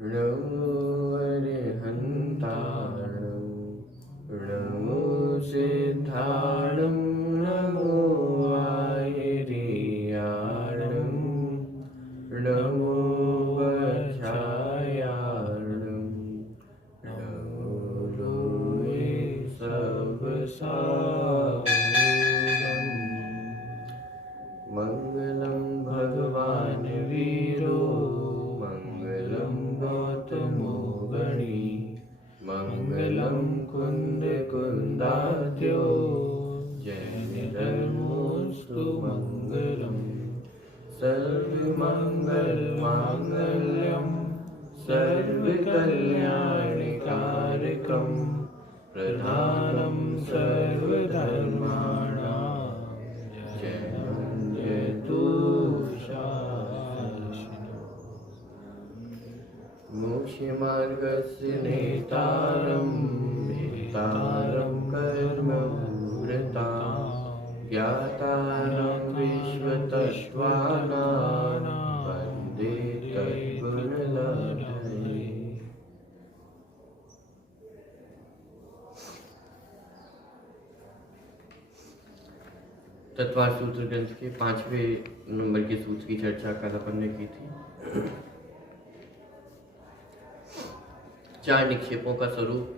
नमो अरिहन्ताणं नमो सिद्धाणं नमो आहिरियाणं नमो वज्रायाणं नमो लोहे सबसाहूणम् मङ्गलं भगवान् वीरो मङ्गलं गौतमो गणी मङ्गलं कुन्दकुन्दाद्यो जैनधर्मोऽस्तु मङ्गलम् सर्वमङ्गलमाङ्गल्यं सर्वकल्याणकारकं प्रधानं सर्वधर्माणां मोक्षमार्गस्य नेतारं वेतारं कर्मभूरतां ज्ञातारं विश्वतत्त्वानां वन्दे तद्गुणलब्धये। तत्वार सूत्र ग्रंथ के 5वें नंबर के सूत्र की चर्चा कल अपन ने की थी। 4 निक्षेपों का स्वरूप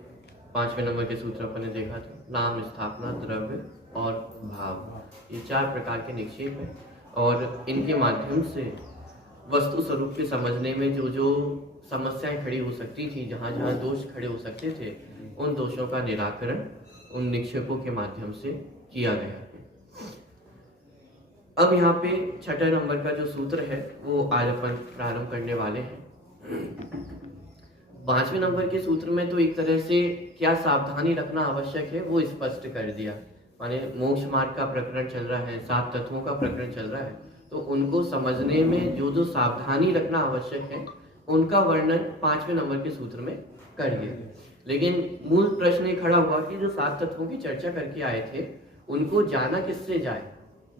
5वें नंबर के सूत्र अपन ने देखा था। नाम, स्थापना, द्रव्य और भाव, ये 4 प्रकार के निक्षेप हैं और इनके माध्यम से वस्तु स्वरूप के समझने में जो जो समस्याएं खड़ी हो सकती थी, जहाँ जहाँ दोष खड़े हो सकते थे, उन दोषों का निराकरण उन निक्षेपों के माध्यम से किया गया है। अब यहाँ पे 6ठे नंबर का जो सूत्र है वो आज अपन प्रारंभ करने वाले हैं। 5वें नंबर के सूत्र में तो एक तरह से क्या सावधानी रखना आवश्यक है वो स्पष्ट कर दिया। माने मोक्ष मार्ग का प्रकरण चल रहा है, 7 तत्वों का प्रकरण चल रहा है, तो उनको समझने में जो जो सावधानी रखना आवश्यक है उनका वर्णन 5वें नंबर के सूत्र में कर दिया। लेकिन मूल प्रश्न ये खड़ा हुआ कि जो 7 तत्वों की चर्चा करके आए थे उनको जाना किससे जाए,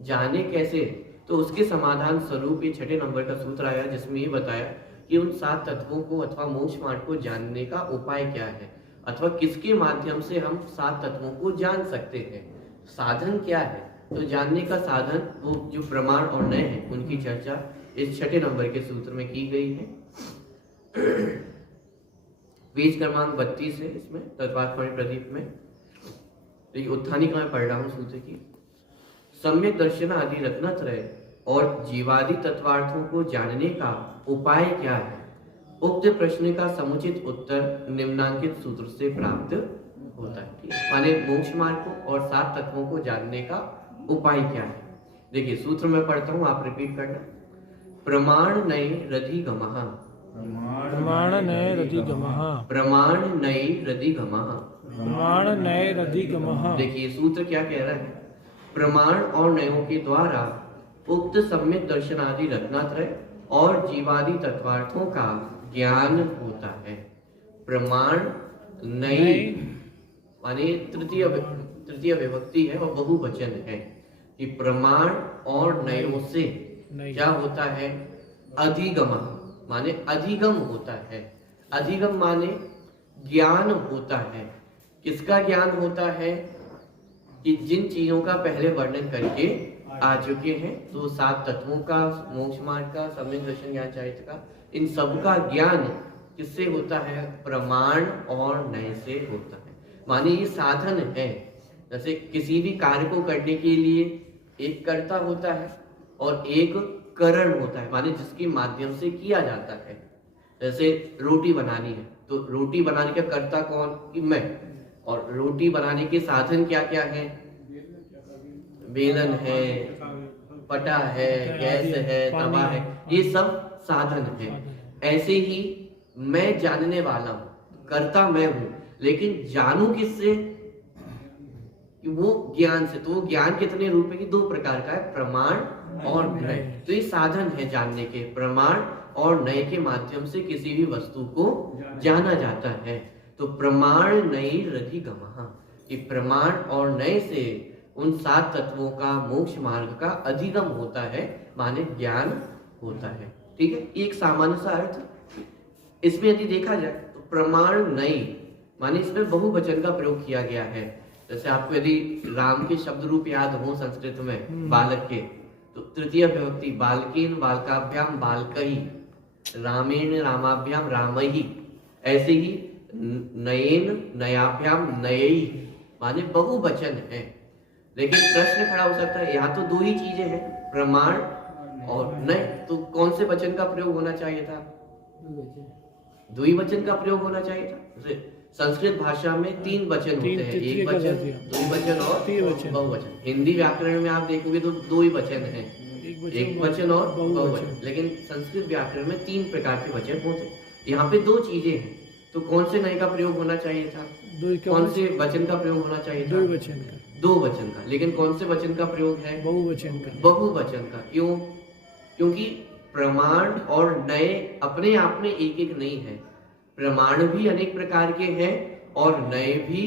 जाने कैसे, तो उसके समाधान स्वरूप ये 6ठे नंबर का सूत्र आया, जिसमें ये बताया कि उन 7 तत्वों को अथवा मोक्ष मार्ग को जानने का उपाय क्या है, अथवा किसके माध्यम से हम 7 तत्वों को जान सकते हैं, साधन क्या है। तो जानने का साधन वो जो प्रमाण और नय है उनकी चर्चा इस 6ठे नंबर के सूत्र में की गई है। पेज क्रमांक 32 है इसमें तत्वात्मक प्रदीप में। तो उत्थानी का मैं पढ़ रहा हूँ सूत्र की। सम्यक दर्शन आदि रत्नत्रय और जीवादि तत्वार्थों को जानने का उपाय क्या है, उक्त प्रश्न का समुचित उत्तर निम्नांकित सूत्र से प्राप्त होता है। माने मोक्ष मार्ग को और 7 तत्वों को जानने का उपाय क्या है। देखिए सूत्र में पढ़ता हूँ, आप रिपीट करना। प्रमाण नय रधिगमः, प्रमाण नय रधिगमः, प्रमाण नय रधिगमः, प्रमाण नय रधिगमः। देखिए सूत्र क्या कह रहा है। प्रमाण और नयों के द्वारा उक्त सम्यक दर्शन आदि रत्नात्रय और जीवादि तत्वार्थों का ज्ञान होता है। प्रमाण नई माने तृतीय विभक्ति है और बहुवचन है कि प्रमाण और नयों से क्या होता है, अधिगम माने अधिगम होता है। अधिगम माने ज्ञान होता है। किसका ज्ञान होता है कि जिन चीजों का पहले वर्णन करके आ चुके हैं, तो 7 तत्वों का, मोक्ष मार्ग का, सम्यक दर्शन ज्ञान चारित्र का, इन सब का ज्ञान किससे होता है, प्रमाण और नय से होता है। माने ये साधन है। जैसे किसी भी कार्य को करने के लिए एक कर्ता होता है और एक करण होता है, माने जिसके माध्यम से किया जाता है। जैसे रोटी बनानी है तो रोटी बनाने का कर्ता कौन, कि मैं, और रोटी बनाने के साधन क्या क्या है, बेलन है, पटा है, गैस है, तवा है, ये सब साधन है। ऐसे ही मैं जानने वाला हूँ, कर्ता मैं हूँ, लेकिन जानू किससे, वो ज्ञान से। तो वो ज्ञान कितने रूप है कि 2 प्रकार का है, प्रमाण और नय। तो ये साधन है जानने के, प्रमाण और नय के माध्यम से किसी भी वस्तु को जाना जाता है। तो प्रमाण नय रधिगमः, कि प्रमाण और नय से उन 7 तत्वों का, मोक्ष मार्ग का अधिगम होता है, माने ज्ञान होता है। ठीक है, एक सामान्य सा अर्थ। इसमें यदि देखा जाए तो प्रमाण नए माने इसमें बहुवचन का प्रयोग किया गया है। जैसे आपको यदि राम के शब्द रूप याद हो संस्कृत में बालक के, तो तृतीय विभक्ति बालकेन बालकाभ्याम बालकही, रामेण रामाभ्याम रामही, ऐसे ही नयेन नयाभ्याम नयई, माने बहुवचन है। लेकिन प्रश्न खड़ा हो सकता है, यहाँ तो दो ही चीजें हैं, प्रमाण और नय, तो कौन से वचन का प्रयोग होना चाहिए था? द्विवचन का प्रयोग होना चाहिए था। संस्कृत भाषा में तीन वचन होते हैं, एक वचन, द्विवचन और बहुवचन। हिंदी व्याकरण में आप देखोगे तो दो ही वचन है, एक वचन और बहुवचन। लेकिन संस्कृत व्याकरण में तीन प्रकार के वचन होते हैं। यहाँ पे दो चीजें हैं, तो कौन से नए का प्रयोग होना चाहिए था? कौन से वचन का प्रयोग होना चाहिए था? दो वचन का। लेकिन कौन से वचन का प्रयोग है? बहुवचन का। बहुवचन का। क्यों? क्योंकि प्रमाण और नए अपने आप में एक एक नहीं है। प्रमाण भी अनेक प्रकार के हैं और नए भी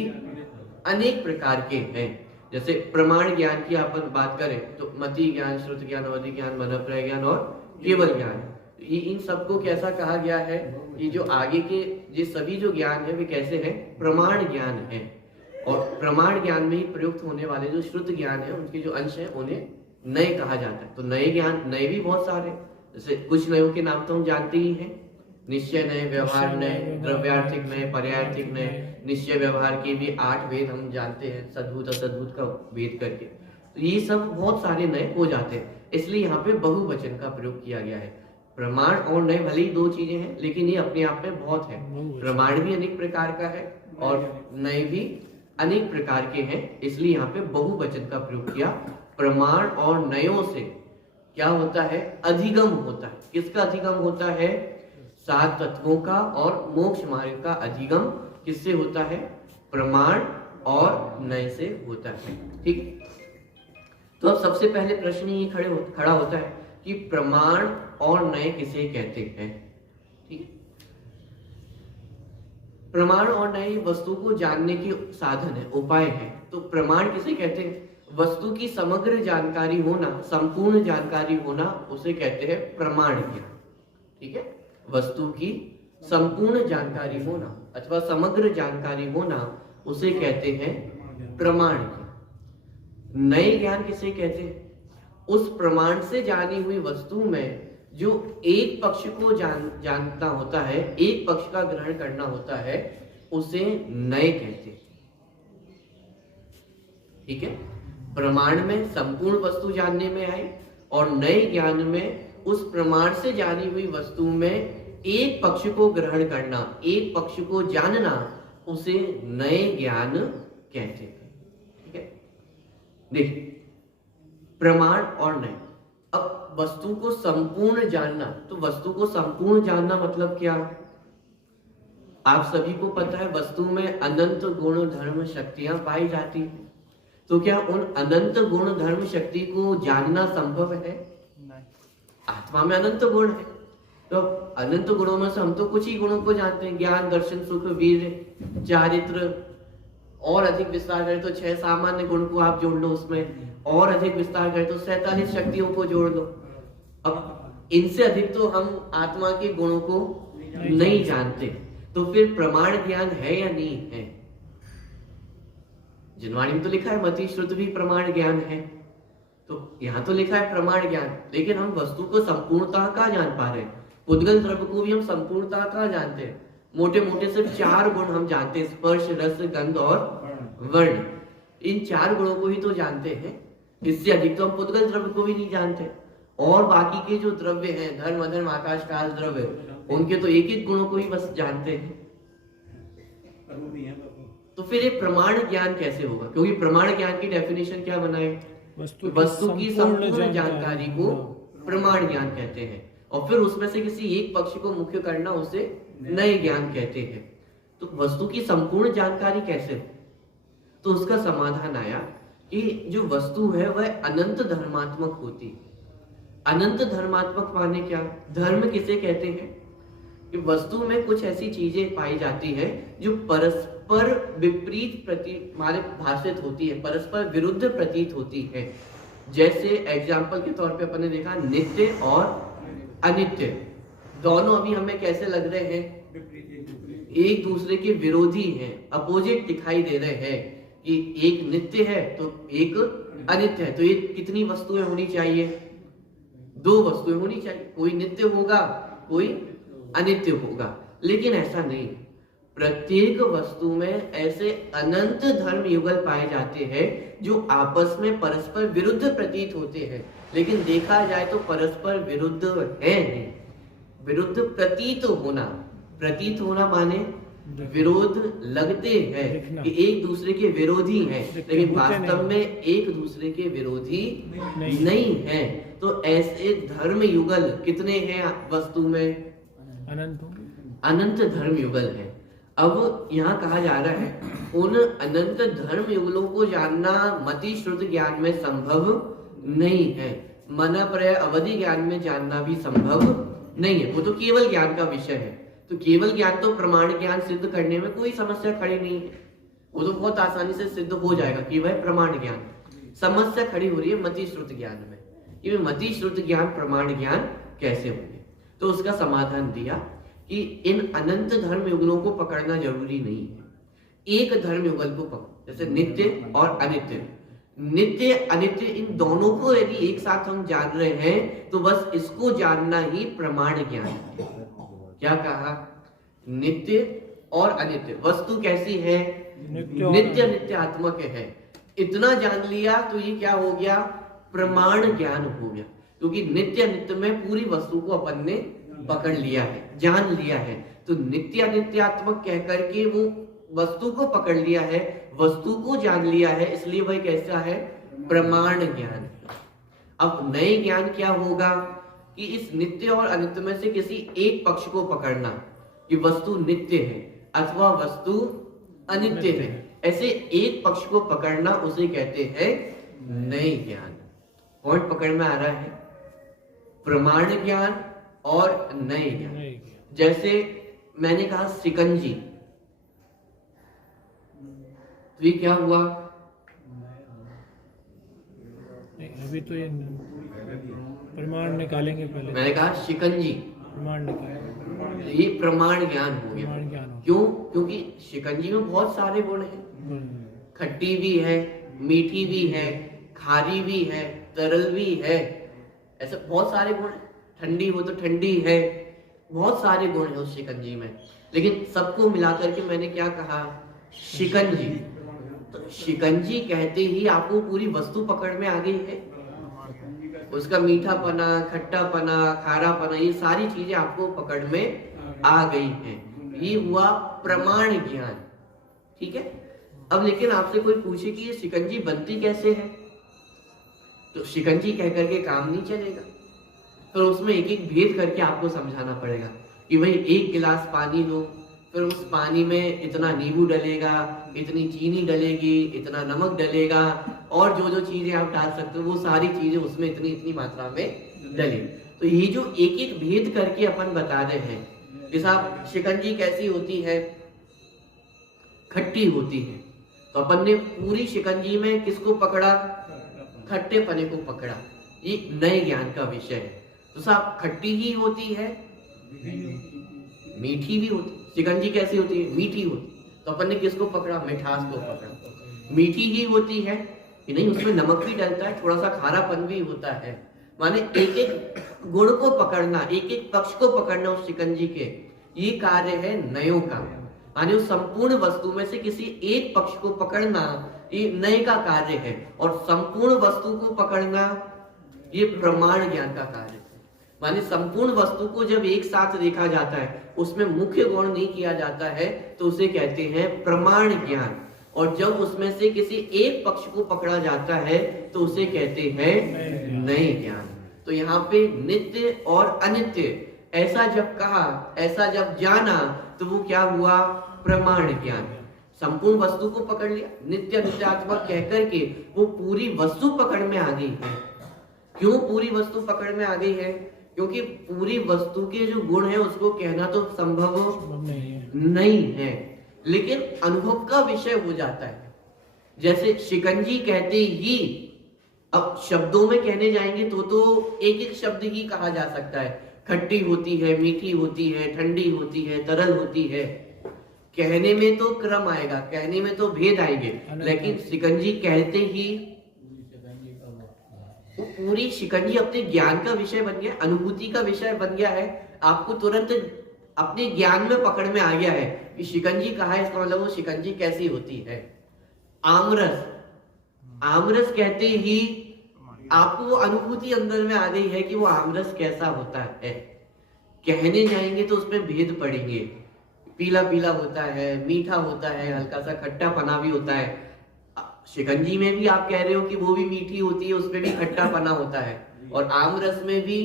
अनेक प्रकार के हैं। जैसे प्रमाण ज्ञान की अपन बात करें तो मति ज्ञान, श्रुत ज्ञान, अवधि ज्ञान, मनःप्रय ज्ञान और केवल ज्ञान, ये इन सबको कैसा कहा गया है? ये जो आगे के ये सभी जो ज्ञान है वे कैसे हैं? प्रमाण ज्ञान है। और प्रमाण ज्ञान में ही प्रयुक्त होने वाले जो श्रुत ज्ञान है उनके जो अंश है उन्हें नए कहा जाता है। तो नए ज्ञान, नए भी बहुत सारे, जैसे कुछ नयों के नाम तो हम जानते ही हैं, निश्चय नए, व्यवहार नए, द्रव्यार्थिक नए, पर्यार्थिक नए। निश्चय व्यवहार के भी 8 भेद हम जानते हैं, सद्भूत असद्भूत का भेद करके। तो ये सब बहुत सारे नए हो जाते हैं, इसलिए यहाँ पे बहुवचन का प्रयोग किया गया है। प्रमाण और नए भले ही दो चीजें हैं, लेकिन ये अपने आप में बहुत है। प्रमाण भी अनेक प्रकार का है और नए भी अनेक प्रकार के हैं, इसलिए यहाँ पे बहुवचन का प्रयोग किया। प्रमाण और नयों से क्या होता है? अधिगम होता है। किसका अधिगम होता है? 7 तत्वों का और मोक्ष मार्ग का अधिगम किससे होता है? प्रमाण और नय से होता है। ठीक, तो अब सबसे पहले प्रश्न ये खड़ा होता है कि प्रमाण और नय किसे कहते हैं? ठीक, प्रमाण और नय वस्तु को जानने के साधन है, उपाय है। तो प्रमाण किसे कहते हैं? वस्तु की समग्र जानकारी होना, संपूर्ण जानकारी होना, उसे कहते हैं प्रमाण ज्ञान। ठीक है, वस्तु की संपूर्ण जानकारी होना अथवा समग्र जानकारी होना उसे कहते हैं प्रमाण ज्ञान। नए ज्ञान किसे कहते हैं? उस प्रमाण से जानी हुई वस्तु में जो एक पक्ष को जानना होता है, एक पक्ष का ग्रहण करना होता है, उसे नए कहते हैं। ठीक है, प्रमाण में संपूर्ण वस्तु जानने में आई और नए ज्ञान में उस प्रमाण से जानी हुई वस्तु में एक पक्ष को ग्रहण करना, एक पक्ष को जानना, उसे नए ज्ञान कहते हैं। ठीक है, देखिए प्रमाण और नए। अब वस्तु को संपूर्ण जानना, तो वस्तु को संपूर्ण जानना मतलब क्या? आप सभी को पता है वस्तु में अनंत गुण धर्म शक्तियां पाई जाती हैं। तो क्या उन अनंत गुण धर्म शक्ति को जानना संभव है? नहीं। आत्मा में अनंत गुण है, तो अनंत गुणों में से हम तो कुछ ही गुणों को जानते हैं, ज्ञान, दर्शन, सुख, वीर, चारित्र। और अधिक विस्तार करें तो 6 सामान्य गुण को आप जोड़ लो उसमें, और अधिक विस्तार करें तो 47 शक्तियों को जोड़ लो। अब इनसे अधिक तो हम आत्मा के गुणों को नहीं जानते, तो फिर प्रमाण ज्ञान है या नहीं है? जिनवाणी में तो लिखा है मति श्रुत भी प्रमाण ज्ञान है, तो यहाँ तो लिखा है प्रमाण ज्ञान, लेकिन हम वस्तु को संपूर्णतः कहाँ जान पा रहे हैं? पुद्गल द्रव्य को भी हम संपूर्णतः कहाँ जानते हैं? मोटे मोटे सिर्फ 4 गुण हम जानते हैं, स्पर्श, रस, गंध और वर्ण। इन 4 गुणों को ही तो जानते हैं, इससे अधिक तो हम पुद्गल द्रव्य को भी नहीं जानते। और बाकी के जो द्रव्य हैं, धर्म, अधर्म, आकाश, काल द्रव्य, उनके तो एक एक गुणों को ही बस जानते हैं। तो फिर ये प्रमाण ज्ञान कैसे होगा? क्योंकि प्रमाण ज्ञान की डेफिनेशन क्या बनाए? वस्तु की संपूर्ण जानकारी को प्रमाण ज्ञान कहते हैं, और फिर उसमें से किसी एक पक्ष को मुख्य करना उसे नए ज्ञान कहते हैं। तो वस्तु की संपूर्ण जानकारी कैसे हो? तो उसका समाधान आया कि जो वस्तु है वह अनंत धर्मात्मक होती है। अनंत धर्मात्मक माने क्या? धर्म किसे कहते हैं? कि वस्तु में कुछ ऐसी चीजें पाई जाती है जो परस्पर विपरीत माने भाषित होती है, परस्पर विरुद्ध प्रतीत होती है। जैसे एग्जाम्पल के तौर पे अपन ने देखा नित्य और अनित्य, दोनों अभी हमें कैसे लग रहे हैं? एक दूसरे के विरोधी हैं, अपोजिट दिखाई दे रहे हैं कि एक नित्य है तो एक अनित्य है। तो ये कितनी वस्तुएं होनी चाहिए? दो वस्तुएं होनी चाहिए, कोई नित्य होगा कोई अनित्य होगा। लेकिन ऐसा नहीं, प्रत्येक वस्तु में ऐसे अनंत धर्म युगल पाए जाते हैं जो आपस में परस्पर विरुद्ध प्रतीत होते हैं, लेकिन देखा जाए तो परस्पर विरुद्ध है नहीं। विरुद्ध प्रतीत होना, प्रतीत होना माने विरोध लगते हैं कि एक दूसरे के विरोधी हैं, लेकिन वास्तव में एक दूसरे के विरोधी नहीं है। तो ऐसे धर्म युगल कितने हैं वस्तु में? अनंत धर्म युगल है। अब यहाँ कहा जा रहा है उन अनंत धर्म युगलों को जानना मति श्रुत ज्ञान में संभव नहीं है, मन प्रय अवधि ज्ञान में जानना भी संभव नहीं है। वो तो केवल ज्ञान का विषय है। तो केवल ज्ञान तो प्रमाण ज्ञान सिद्ध करने में कोई समस्या खड़ी नहीं है, वो तो बहुत आसानी से सिद्ध हो जाएगा कि वह प्रमाण ज्ञान। समस्या खड़ी हो रही है मति श्रुत ज्ञान में कि मति श्रुत ज्ञान प्रमाण ज्ञान कैसे होंगे। तो उसका समाधान दिया कि इन अनंत धर्म युगलों को पकड़ना जरूरी नहीं है, एक धर्म युगल को पकड़ो। जैसे नित्य और अनित्य, नित्य अनित्य इन दोनों को यदि एक साथ हम जान रहे हैं तो बस इसको जानना ही प्रमाण ज्ञान है। क्या कहा? नित्य और अनित्य वस्तु कैसी है? नित्य नित्यात्मक है। इतना जान लिया तो ये क्या हो गया? प्रमाण ज्ञान हो गया, क्योंकि नित्य नित्य में पूरी वस्तु को अपन ने पकड़ लिया है, जान लिया है। तो नित्य नित्यात्मक कह करके वो वस्तु को पकड़ लिया है, वस्तु को जान लिया है, इसलिए वह कैसा है? प्रमाण ज्ञान। अब नए ज्ञान क्या होगा कि इस नित्य और अनित्य में से किसी एक पक्ष को पकड़ना कि वस्तु नित्य है अथवा वस्तु अनित्य है, ऐसे एक पक्ष को पकड़ना उसे कहते हैं नए ज्ञान। पॉइंट पकड़ में आ रहा है? प्रमाण ज्ञान और नए ज्ञान। जैसे मैंने कहा शिकंजी, तो ये क्या हुआ? अभी तो ये प्रमाण निकालेंगे पहले। मैंने कहा शिकंजी, प्रमाण निकालेंगे, ये प्रमाण ज्ञान हो गया। प्रमाण ज्ञान हो। क्यों? क्योंकि शिकंजी में बहुत सारे गुण हैं, खट्टी भी है, मीठी भी है, खारी भी है, तरल भी है, ऐसे बहुत सारे गुण हैं। ठंडी हो तो ठंडी है, बहुत सारे गुण है उस शिकंजी में। लेकिन सबको मिलाकर के मैंने क्या कहा? शिकंजी। तो शिकंजी कहते ही आपको पूरी वस्तु पकड़ में आ गई है, उसका मीठापना, खट्टापना, खारापना, ये सारी चीजें आपको पकड़ में आ गई हैं। ये हुआ प्रमाण ज्ञान, ठीक है। अब लेकिन आपसे कोई पूछे कि ये शिकंजी बनती कैसे है, तो शिकंजी कह करके काम नहीं चलेगा, फिर उसमें एक एक भेद करके आपको समझाना पड़ेगा कि भाई एक गिलास पानी लो, फिर उस पानी में इतना नींबू डलेगा, इतनी चीनी डलेगी, इतना नमक डलेगा, और जो जो चीजें आप डाल सकते हो वो सारी चीजें उसमें इतनी इतनी मात्रा में डले। तो ये जो एक एक भेद करके अपन बता रहे हैं कि साहब शिकंजी कैसी होती है? खट्टी होती है। तो अपन ने पूरी शिकंजी में किसको पकड़ा? खट्टे पने को पकड़ा। ये नए ज्ञान का विषय है। तो साहब खट्टी ही होती है, मीठी भी होती। शिकंजी कैसी होती है? मीठी होती। तो अपन ने किसको पकड़ा? मिठास को पकड़ा। मीठी ही होती है कि नहीं, उसमें नमक भी डलता है, थोड़ा सा खारापन भी होता है। माने एक एक गुण को पकड़ना, एक एक पक्ष को पकड़ना उस शिकंजी के, ये कार्य है नयों का। माने उस संपूर्ण वस्तु में से किसी एक पक्ष को पकड़ना ये नए का कार्य है, और संपूर्ण वस्तु को पकड़ना ये प्रमाण ज्ञान का कार्य है। माने संपूर्ण वस्तु को जब एक साथ देखा जाता है, उसमें मुख्य गुण नहीं किया जाता है, तो उसे कहते हैं प्रमाण ज्ञान। और जब उसमें से किसी एक पक्ष को पकड़ा जाता है तो उसे कहते हैं नए ज्ञान। तो यहाँ पे नित्य और अनित्य ऐसा जब कहा, ऐसा जब जाना, तो वो क्या हुआ? प्रमाण ज्ञान। संपूर्ण वस्तु को पकड़ लिया, नित्य नित्यात्मक कह करके वो पूरी वस्तु पकड़ में आ गई है। क्यों पूरी वस्तु पकड़ में आ गई है? क्योंकि पूरी वस्तु के जो गुण है उसको कहना तो संभव नहीं है, लेकिन अनुभव का विषय हो जाता है। जैसे शिकंजी कहते ही, अब शब्दों में कहने जाएंगे तो एक एक शब्द ही कहा जा सकता है, खट्टी होती है, मीठी होती है, ठंडी होती है, तरल होती है। कहने में तो क्रम आएगा, कहने में तो भेद आएंगे, लेकिन शिकंजी कहते ही वो पूरी शिकंजी अपने ज्ञान का विषय बन गया, अनुभूति का विषय बन गया है। आपको तुरंत अपने ज्ञान में पकड़ में आ गया है कि शिकंजी कहा है, इसका मतलब वो शिकंजी कैसी होती है। आमरस, आमरस कहते ही आपको वो अनुभूति अंदर में आ गई है कि वो आमरस कैसा होता है। कहने जाएंगे तो उसमें भेद पड़ेंगे, पीला पीला होता है, मीठा होता है, हल्का सा खट्टा पना भी होता है। शिकंजी में भी आप कह रहे हो कि वो भी मीठी होती है, उसमें भी खट्टा पना होता है, और आमरस में भी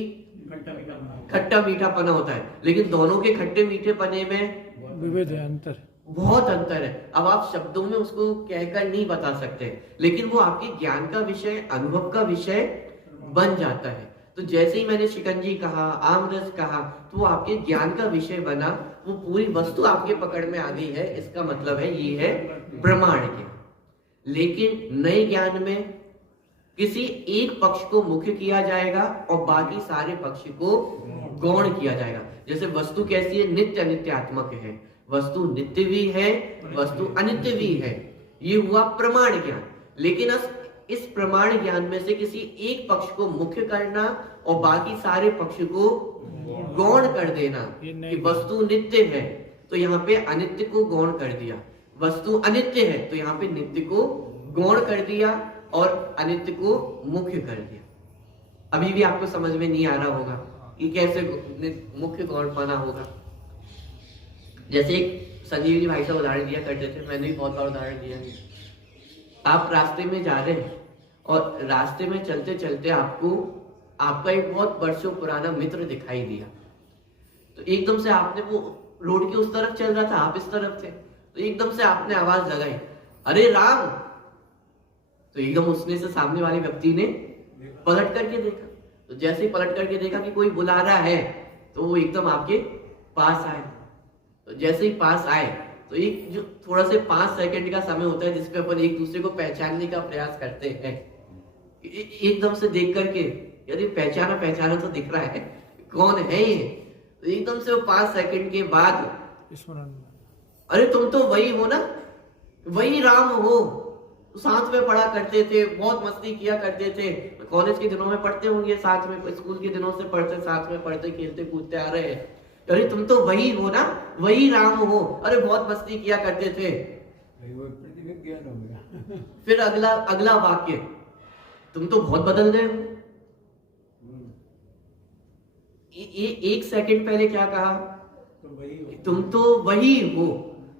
खट्टा मीठा पना होता है, लेकिन दोनों के खट्टे मीठे पने में विविध है, अंतर, बहुत अंतर है। अब आप शब्दों में उसको कहकर नहीं बता सकते, लेकिन वो आपके ज्ञान का विषय, अनुभव का विषय बन जाता है। तो जैसे ही मैंने शिकंजी कहा, आमरस कहा, तो वो आपके ज्ञान का विषय बना, वो पूरी वस्तु आपके पकड़ में आ गई है। इसका मतलब है ये है प्रमाण ज्ञान। लेकिन नए ज्ञान में किसी एक पक्ष को मुख्य किया जाएगा और बाकी सारे पक्ष को गौण किया जाएगा। जैसे वस्तु कैसी है, नित्य अनित्यात्मक है, वस्तु नित्य भी है, वस्तु अनित्य भी है, ये हुआ प्रमाण ज्ञान। लेकिन इस प्रमाण ज्ञान में से किसी एक पक्ष को मुख्य करना और बाकी सारे पक्ष को गौण कर देना कि वस्तु नित्य है तो यहाँ पे अनित्य को गौण कर दिया, वस्तु अनित्य है तो यहाँ पे नित्य को गौण कर दिया और अनित्य को मुख्य कर दिया। अभी भी आपको समझ में नहीं आ रहा होगा कि कैसे मुख्य गौणपना होगा। जैसे एक संजीवनी भाई साहब उदाहरण दिया करते थे, मैंने भी बहुत बार उदाहरण दिया है। आप रास्ते में जा रहे हैं और रास्ते में चलते चलते आपको आपका एक बहुत वर्षों पुराना मित्र दिखाई दिया, तो एकदम से आपने, वो रोड के उस तरफ चल रहा था, आप इस तरफ थे, तो एकदम से आपने आवाज लगाई, अरे राम। तो एकदम उसने से सामने वाले व्यक्ति ने पलट करके देखा, तो जैसे ही पलट करके देखा कि कोई बुला रहा है तो वो एकदम आपके पास आए। तो जैसे ही पास आए तो एक जो थोड़ा से 5 सेकंड का समय होता है जिसपे अपन एक दूसरे को पहचानने का प्रयास करते हैं, एकदम से देख करके यदि पहचाना पहचाना तो दिख रहा है कौन है ये, तो एकदम से वो 5 सेकंड के बाद अरे तुम तो वही हो ना, वही राम हो, साथ में पढ़ा करते थे, बहुत मस्ती किया करते थे, कॉलेज के दिनों में पढ़ते होंगे साथ में, स्कूल के दिनों से पढ़ते, साथ में पढ़ते खेलते कूदते आ रहे हैं, अरे तुम तो वही हो ना, वही राम हो, अरे बहुत मस्ती किया करते थे। फिर अगला वाक्य, तुम तो बहुत बदल गए हो। एक सेकंड पहले क्या कहा, तुम तो वही हो,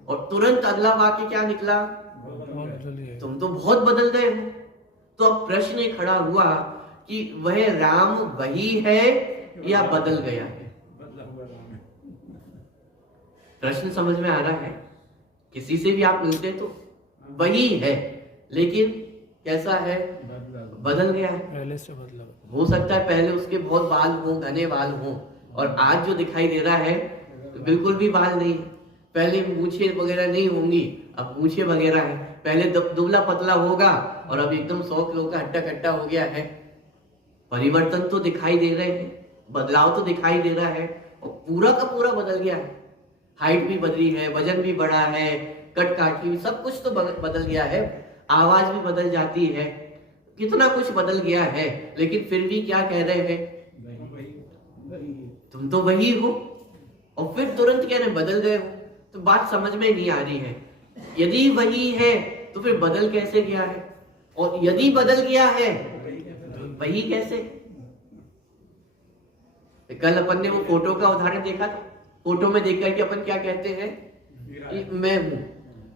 और तुरंत अगला वाक्य क्या निकला, तुम तो बहुत बदल गए हो। तो अब प्रश्न ये खड़ा हुआ कि वह राम वही है या बदल गया है। प्रश्न समझ में आ रहा है? किसी से भी आप मिलते तो वही है, लेकिन कैसा है, बदल गया है। पहले से बदला हो सकता है पहले उसके बहुत बाल हो, घने बाल हो, और आज जो दिखाई दे रहा है तो बिल्कुल भी बाल नहीं है। पहले मूछे वगैरह नहीं होंगी, अब मूछे वगैरह है। पहले दुबला पतला होगा और अब एकदम 100 किलो का हट्टा कट्टा हो गया है। परिवर्तन तो दिखाई दे रहे हैं, बदलाव तो दिखाई दे रहा है, और पूरा का पूरा बदल गया है। हाइट भी बदली है, वजन भी बढ़ा है, कट काठी भी, सब कुछ तो बदल गया है, आवाज भी बदल जाती है, कितना कुछ बदल गया है। लेकिन फिर भी क्या कह रहे हैं, तुम तो वही हो, और फिर तुरंत कह रहे बदल गए हो। तो बात समझ में नहीं आ रही है। यदि वही है तो फिर बदल कैसे गया है, और यदि बदल गया है वही कैसे। कल अपन ने वो फोटो का उदाहरण देखा था, फोटो में देख करके अपन क्या कहते हैं कि मैं हूं।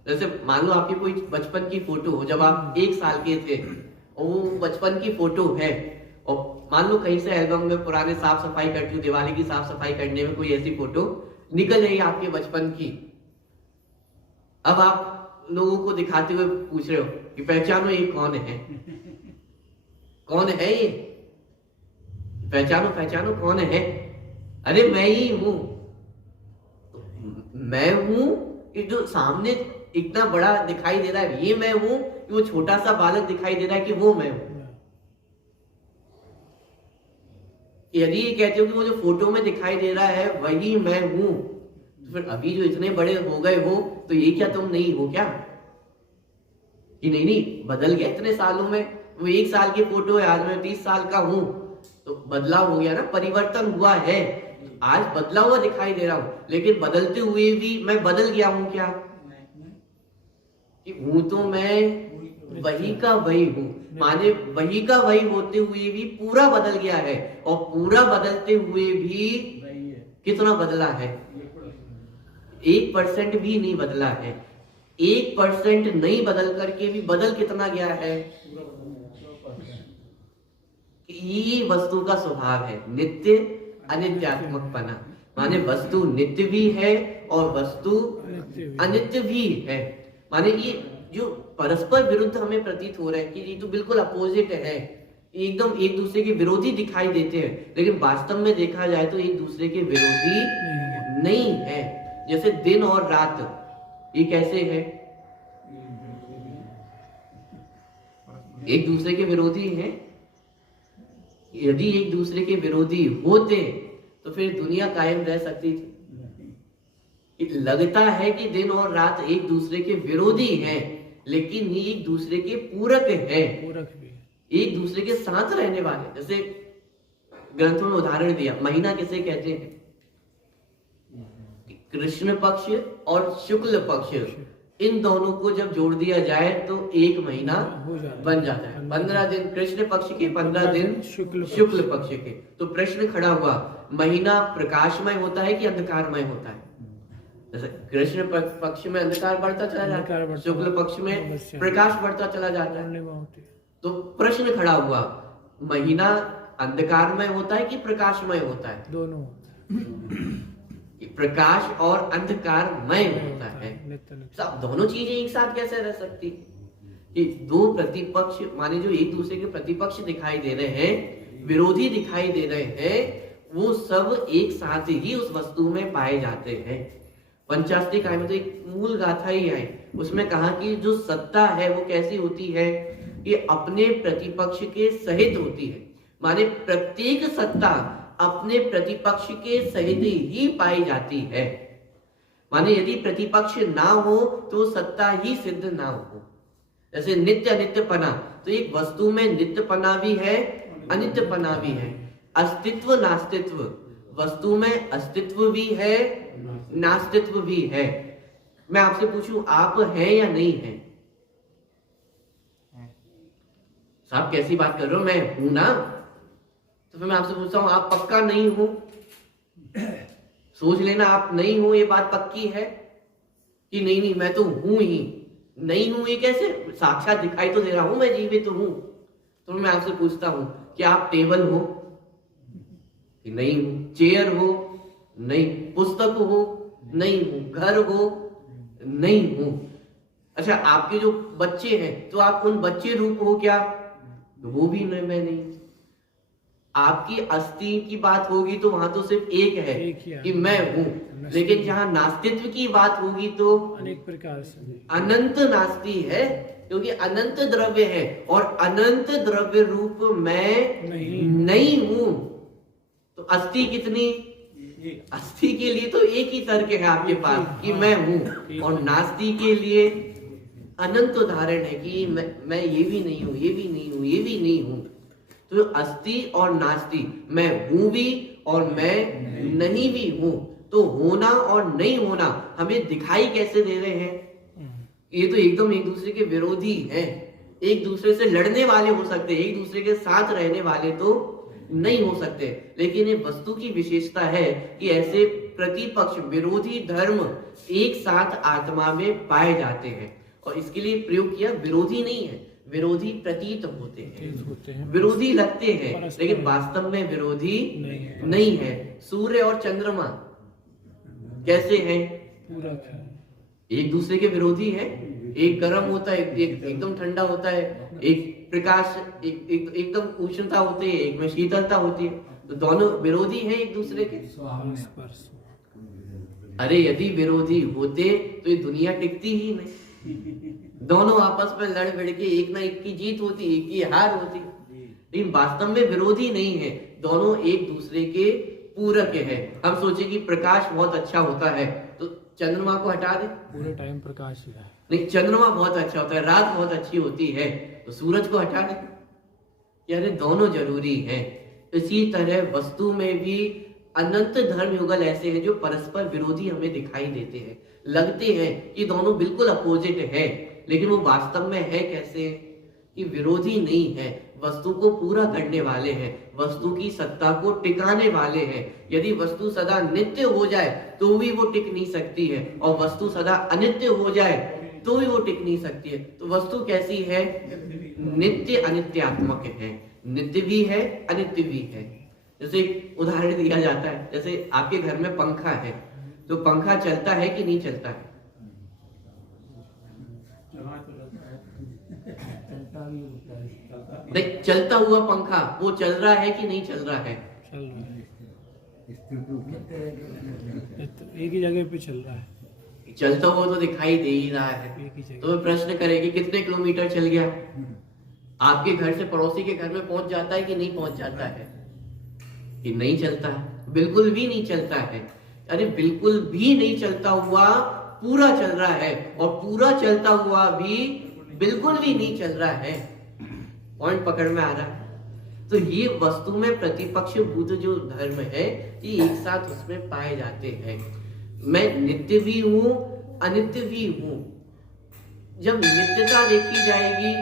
जैसे मान लो आपकी कोई बचपन की फोटो हो, जब आप 1 साल के थे, और वो बचपन की फोटो है, और मान लो कहीं से एल्बम में पुराने साफ सफाई करती हूँ, दिवाली की साफ सफाई करने में कोई ऐसी फोटो निकल रही आपके बचपन की। अब आप लोगों को दिखाते हुए पूछ रहे हो कि पहचानो ये कौन है, कौन है ये, पहचानो पहचानो कौन है। अरे मैं ही हूं, मैं हूं कि जो सामने इतना बड़ा दिखाई दे रहा है ये मैं हूं, कि वो छोटा सा बालक दिखाई दे रहा है कि वो मैं हूं। यदि ये कहते हो कि वो जो फोटो में दिखाई दे रहा है वही मैं हूं, तो फिर अभी जो इतने बड़े हो गए हो तो ये क्या तुम नहीं हो क्या? कि नहीं नहीं बदल गया इतने सालों में, वो 1 साल की फोटो है, आज मैं 30 साल का हूं, तो बदलाव हो गया ना, परिवर्तन हुआ है। आज बदला हुआ दिखाई दे रहा हूं, लेकिन बदलते हुए भी मैं बदल गया हूं क्या? कि हूं तो मैं वही का वही हूं, माने वही का वही होते हुए भी पूरा बदल गया है, और पूरा बदलते हुए भी कितना बदला है? 1% भी नहीं बदला है। 1% नहीं बदल करके भी बदल कितना गया है? ये वस्तु का स्वभाव है, नित्य अनित्यात्मकपना, माने वस्तु नित्य भी है और वस्तु अनित्य भी है। माने ये जो परस्पर विरुद्ध हमें प्रतीत हो रहा है कि ये तो बिल्कुल अपोजिट है, एकदम एक दूसरे के विरोधी दिखाई देते हैं, लेकिन वास्तव में देखा जाए तो एक दूसरे के विरोधी नहीं है। जैसे दिन और रात, ये कैसे है? एक दूसरे के विरोधी हैं। यदि एक दूसरे के विरोधी होते तो फिर दुनिया कायम रह सकती थी। लगता है कि दिन और रात एक दूसरे के विरोधी हैं, लेकिन ये एक दूसरे के पूरक हैं, एक दूसरे के साथ रहने वाले। जैसे ग्रंथों में उदाहरण दिया, महीना किसे कहते हैं? कृष्ण पक्ष और शुक्ल पक्ष, इन दोनों को जब जोड़ दिया जाए तो एक महीना बन जाता है। 15 दिन कृष्ण पक्ष के, 15 दिन शुक्ल पक्ष के। तो प्रश्न खड़ा हुआ, महीना प्रकाशमय होता है कि अंधकारमय होता है? जैसे कृष्ण पक्ष में अंधकार बढ़ता चला जाता है, शुक्ल पक्ष में प्रकाश बढ़ता चला जाता है। तो प्रश्न खड़ा हुआ, महीना अंधकारमय होता है कि प्रकाशमय होता है? दोनों। प्रकाश और अंधकारमय होता है। सब दोनों चीजें एक साथ कैसे रह सकती? कि दो प्रतिपक्ष, माने जो एक दूसरे के प्रतिपक्ष दिखाई दे रहे हैं, विरोधी दिखाई दे रहे हैं, वो सब एक साथ ही उस वस्तु में पाए जाते हैं। पंचास्तिकाय में तो एक मूल गाथा ही है, उसमें कहा कि जो सत्ता है वो कैसी होती है? ये अपने प्रतिपक्ष के सहित होती है। माने प्रत्येक सत्ता अपने प्रतिपक्ष के सहित ही पाई जाती है। माने यदि प्रतिपक्ष ना हो तो सत्ता ही सिद्ध ना हो। जैसे नित्य अनित्यपना, तो एक वस्तु में नित्यपना भी है, अनित्यपना भी है। अस्तित्व नास्तित्व, वस्तु में अस्तित्व भी है, नास्तित्व भी है। मैं आपसे पूछूं, आप हैं या नहीं हैं? साहब कैसी बात कर रहे हो, मैं हूं ना। तो फिर मैं आपसे पूछता हूं, आप पक्का नहीं हो? सोच लेना, आप नहीं हो, ये बात पक्की है कि नहीं नहीं मैं तो हूं ही। नहीं हूं ये कैसे? साक्षात दिखाई तो दे रहा हूं, मैं जीवित हूं। तो मैं आपसे पूछता हूं कि आप टेबल हो कि नहीं हूं? चेयर हो? नहीं। पुस्तक हो? नहीं हूं। घर हो? नहीं हूं। अच्छा, आपके जो बच्चे हैं तो आप उन बच्चे रूप हो क्या? वो भी नहीं, मैं नहीं। आपकी अस्थि की बात होगी तो वहां तो सिर्फ एक है कि मैं हूं, लेकिन जहां नास्तित्व की बात होगी तो अनेक प्रकार से अनंत नास्ति है, क्योंकि अनंत द्रव्य है और अनंत द्रव्य रूप मैं नहीं हूं। तो अस्थि कितनी? अस्थि के लिए तो एक ही तर्क है आपके पास कि मैं हूं, और नास्ति के लिए अनंत उदाहरण है कि मैं ये भी नहीं हूं, ये भी नहीं हूं, ये भी नहीं हूं। तो अस्थि और नास्ति, मैं हूं भी और मैं नहीं भी हूं। तो होना और नहीं होना हमें दिखाई कैसे दे रहे हैं? ये तो एकदम एक दूसरे के विरोधी हैं, एक दूसरे से लड़ने वाले हो सकते हैं, एक दूसरे के साथ रहने वाले तो नहीं हो सकते। लेकिन ये वस्तु की विशेषता है कि ऐसे प्रतिपक्ष विरोधी धर्म एक साथ आत्मा में पाए जाते हैं, और इसके लिए प्रयोग किया विरोधी नहीं है, विरोधी प्रतीत होते हैं, विरोधी लगते हैं, लेकिन वास्तव में विरोधी नहीं है। सूर्य और चंद्रमा कैसे हैं? एक दूसरे के विरोधी हैं। एक गर्म होता है, एक एकदम ठंडा होता है, एक प्रकाश एकदम उष्णता होती है, एक में शीतलता होती है, तो दोनों विरोधी हैं एक दूसरे के। अरे यदि विरोधी होते तो ये दुनिया टिकती ही नहीं। दोनों आपस में लड़ भिड़ के एक ना एक की जीत होती, एक की हार होती। लेकिन वास्तव में विरोधी नहीं है, दोनों एक दूसरे के पूरक है। हम सोचे कि प्रकाश बहुत अच्छा होता है तो चंद्रमा को हटा दे, पूरे टाइम प्रकाश ही है। नहीं, चंद्रमा बहुत अच्छा होता है, रात बहुत अच्छी होती है तो सूरज को हटा दे, यानी दोनों जरूरी है। इसी तरह वस्तु में भी अनंत धर्म युगल ऐसे हैं जो परस्पर विरोधी हमें दिखाई देते हैं, लगते हैं कि दोनों बिल्कुल अपोजिट है, लेकिन वो वास्तव में है कैसे कि विरोधी नहीं है, वस्तु को पूरा करने वाले हैं, वस्तु की सत्ता को टिकाने वाले हैं। यदि वस्तु सदा नित्य हो जाए तो भी वो टिक नहीं सकती है, और वस्तु सदा अनित्य हो जाए तो भी वो टिक नहीं सकती है। तो वस्तु कैसी है? नित्य अनित्यात्मक है, नित्य भी है अनित्य भी है। जैसे उदाहरण दिया जाता है, जैसे आपके घर में पंखा है तो पंखा चलता है कि नहीं चलता है? नहीं, चलता हुआ पंखा वो चल रहा है कि नहीं चल रहा है? चल रहा है, एक ही जगह पे चल रहा है, चलता हुआ तो दिखाई दे ही रहा है। एक ही जगह। तो मैं प्रश्न करेगी कितने किलोमीटर चल गया? आपके घर से पड़ोसी के घर में पहुंच जाता है कि नहीं पहुंच जाता है? कि नहीं चलता है, बिल्कुल भी नहीं चलता है। अरे बिल्कुल भी नहीं चलता हुआ पूरा चल रहा है, और पूरा चलता हुआ भी बिल्कुल भी नहीं चल रहा है। पॉइंट पकड़ में आ रहा है? तो ये वस्तु में प्रतिपक्ष बुद्ध जो धर्म है ये एक साथ उसमें पाए जाते हैं। मैं नित्य भी हूं अनित्य भी हूं। जब नित्यता देखी जाएगी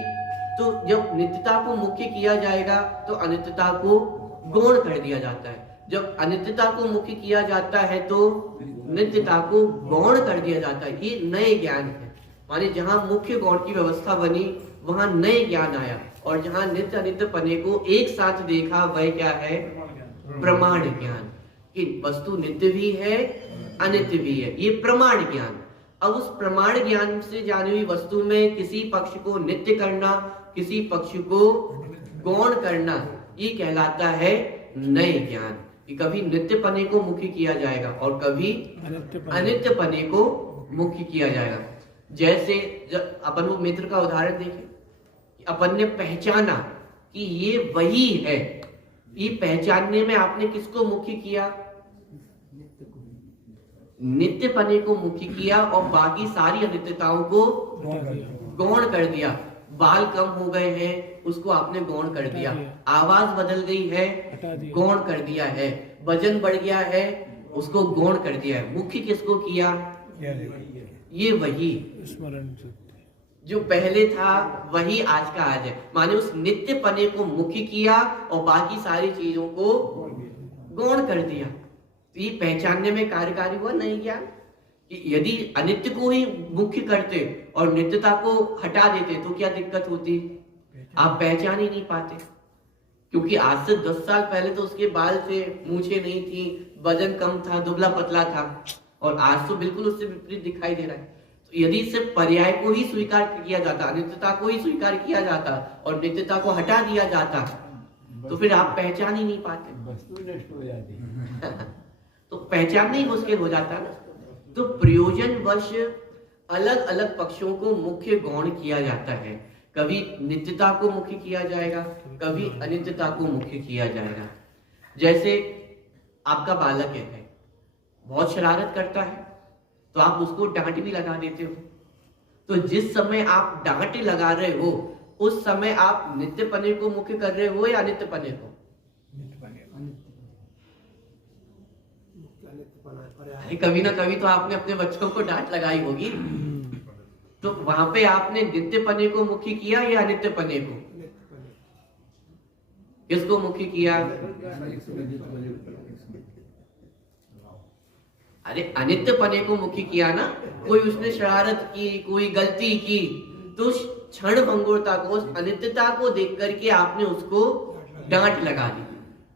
तो जब नित्यता को मुख्य किया जाएगा तो अनित्यता को गौण कर दिया जाता है, जब अनित्यता को मुख्य किया जाता है तो नित्यता को गौण कर दिया जाता है। ये नए ज्ञान है, माने जहां मुख्य गौण की व्यवस्था बनी वहां नए ज्ञान आया, और जहां नित्य अनित्य पने को एक साथ देखा वह क्या है? प्रमाण ज्ञान। कि वस्तु नित्य भी है अनित्य भी है, ये प्रमाण ज्ञान। अब उस प्रमाण ज्ञान से जानी हुई वस्तु में किसी पक्ष को नित्य करना, किसी पक्ष को गौण करना, ये कहलाता है नए ज्ञान। कि कभी नित्य पने को मुख्य किया जाएगा और कभी अनित्य पने को मुख्य किया जाएगा। जैसे जब अपन वो मित्र का उदाहरण देखें, अपन ने पहचाना कि ये वही है, ये पहचानने में आपने किसको मुख्य किया? नित्य पने को मुख्य किया, और बाकी सारी अनित्यताओं को गौण कर दिया। बाल कम हो गए हैं उसको आपने गौण कर दिया, आवाज बदल गई है गौण कर दिया है, वजन बढ़ गया है उसको गौण कर दिया है। मुख्य किसको किया? ये वही स्मरण जो पहले था वही आज का आज है, माने उस नित्य पने को मुख्य किया और बाकी सारी चीजों को गौण कर दिया। तो ये पहचानने में कार्यकारी हुआ नहीं ज्ञान। कि यदि अनित्य को ही मुख्य करते और नित्यता को हटा देते तो क्या दिक्कत होती? आप पहचान ही नहीं पाते, क्योंकि आज से 10 साल पहले तो उसके बाल थे, मूछें नहीं थी, वजन कम था, दुबला पतला था, और आज तो बिल्कुल उससे विपरीत दिखाई दे रहा है। तो यदि सिर्फ पर्याय को ही स्वीकार किया जाता, अनित्यता को ही स्वीकार किया जाता और नित्यता को हटा दिया जाता तो फिर आप पहचान ही नहीं पाते, वस्तु नष्ट हो जाती तो पहचानना ही मुश्किल हो जाता ना। तो प्रयोजनवश अलग अलग पक्षों को मुख्य गौण किया जाता है, कभी नित्यता को मुख्य किया जाएगा, कभी अनित्यता को मुख्य किया जाएगा। जैसे आपका बालक है, बहुत शरारत करता है तो आप उसको डांट भी लगा देते हो। तो जिस समय आप डांट लगा रहे हो उस समय आप नित्य पने को मुख्य कर रहे हो या अनित्य पने को? कभी ना कभी तो आपने अपने बच्चों को डांट लगाई होगी, तो वहां पे आपने नित्य पने को मुख्य किया या अनित्य पने को? किसको मुख्य किया? अरे अनित्य पने को मुख्य किया ना। कोई उसने शरारत की, कोई गलती की, तो क्षण भंगुरता को, उस अनित्यता को देख करके आपने उसको डांट लगा दी।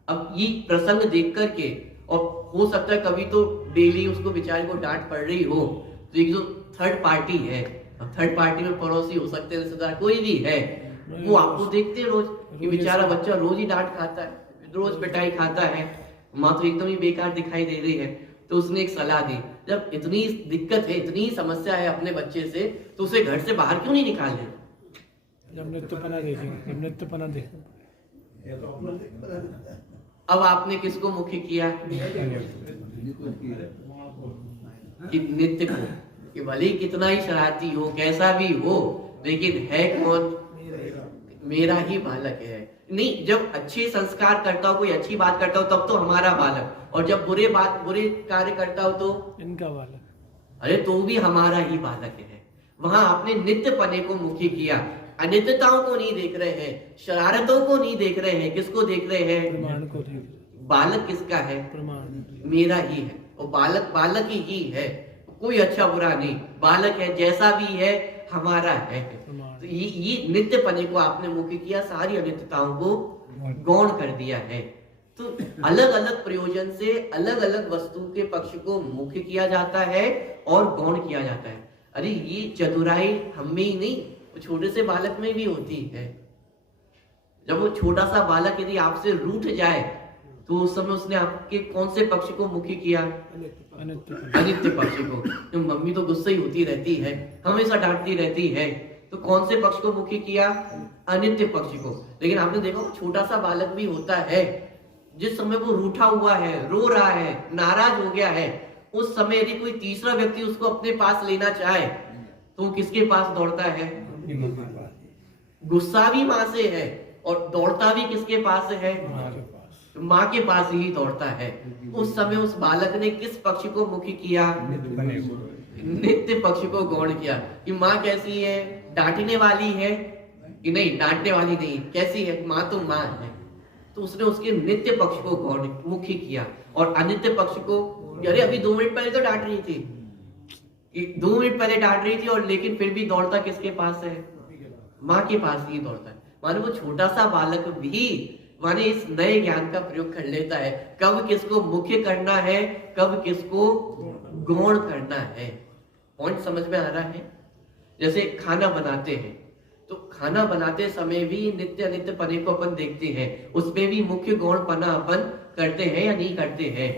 अब ये प्रसंग देख करके, और हो सकता है कभी तो डेली उसको बेचारे को डांट पड़ रही हो, तो एक जो थर्ड पार्टी है, थर्ड पार्टी में पड़ोसी हो सकते हैं, रिश्तेदार कोई भी है, वो आपको देखते हैं रोज कि बेचारा बच्चा रोज ही डांट खाता है, रोज पिटाई खाता है, माँ तो एकदम ही बेकार दिखाई दे रही है। तो उसने एक सलाह दी, जब इतनी दिक्कत है, इतनी समस्या है अपने बच्चे से, तो उसे घर से बाहर क्यों नहीं निकाल रहे? जब नित्यपना देखेंगे, जब नित्यपना देखेंगे अब आपने किसको मुख्य किया? कि नित्य को, कि भले ही कितना ही शरारती हो, कैसा भी हो, लेकिन है कौन? मेरा ही बालक है। नहीं, जब अच्छे संस्कार करता हो, कोई अच्छी बात करता हो, तब तो हमारा बालक, और जब बुरे कार्य करता हो तो इनका बालक। अरे तो भी हमारा ही बालक है। वहां आपने नित्य पने को मुख्य किया, अनित्यताओं को नहीं देख रहे हैं, शरारतों को नहीं देख रहे हैं, किसको देख रहे हैं? प्रमाण को देख। बालक किसका है? प्रमाण मेरा ही है, और बालक ही है, कोई अच्छा बुरा नहीं, बालक है, जैसा भी है हमारा है। तो ये नित्य पने को आपने मुख्य किया, सारी अनित्यताओं को गौण कर दिया है। तो अलग अलग प्रयोजन से अलग अलग वस्तु के पक्ष को मुख्य किया जाता है और गौण किया जाता है। अरे ये चतुराई हम में ही नहीं, वो छोटे से बालक में भी होती है। जब वो छोटा सा बालक यदि आपसे रूठ जाए तो उस समय उसने आपके कौन से पक्ष को मुख्य किया? अनित्य पक्ष को। तो मम्मी तो गुस्से ही होती रहती है, हमेशा डांटती रहती है, तो कौन से पक्ष को मुख्य किया? अनित्य पक्ष को। लेकिन आपने देखा छोटा सा बालक भी होता है, जिस समय वो रूठा हुआ है, रो रहा है, नाराज हो गया है, उस समय यदि कोई तीसरा व्यक्ति उसको अपने पास लेना चाहे तो वो किसके पास दौड़ता है? गुस्सा भी माँ से है और दौड़ता भी किसके पास है? माँ के पास ही दौड़ता है। उस समय उस बालक ने किस पक्ष को मुख्य किया? नित्य पक्ष को गौण किया। कि माँ कैसी है? डांटने वाली है कि नहीं? डांटने वाली नहीं, कैसी है? माँ तो माँ है। तो उसने उसके नित्य पक्ष को गौण मुख्य किया, और अनित्य पक्ष को, अरे अभी 2 मिनट पहले तो डांट रही थी, 2 मिनट पहले डांट रही थी, और लेकिन फिर भी दौड़ता किसके पास है? माँ के पास ही दौड़ता है। माने वो छोटा सा बालक भी माने इस नए ज्ञान का प्रयोग कर लेता है, कब किसको मुख्य करना है, कब किसको गौण करना है। पॉइंट समझ में आ रहा है? जैसे खाना बनाते हैं, तो खाना बनाते समय भी नित्य अनित्य पने को अपन देखते हैं, उसमें भी मुख्य गौण पना अपन करते हैं या नहीं करते हैं?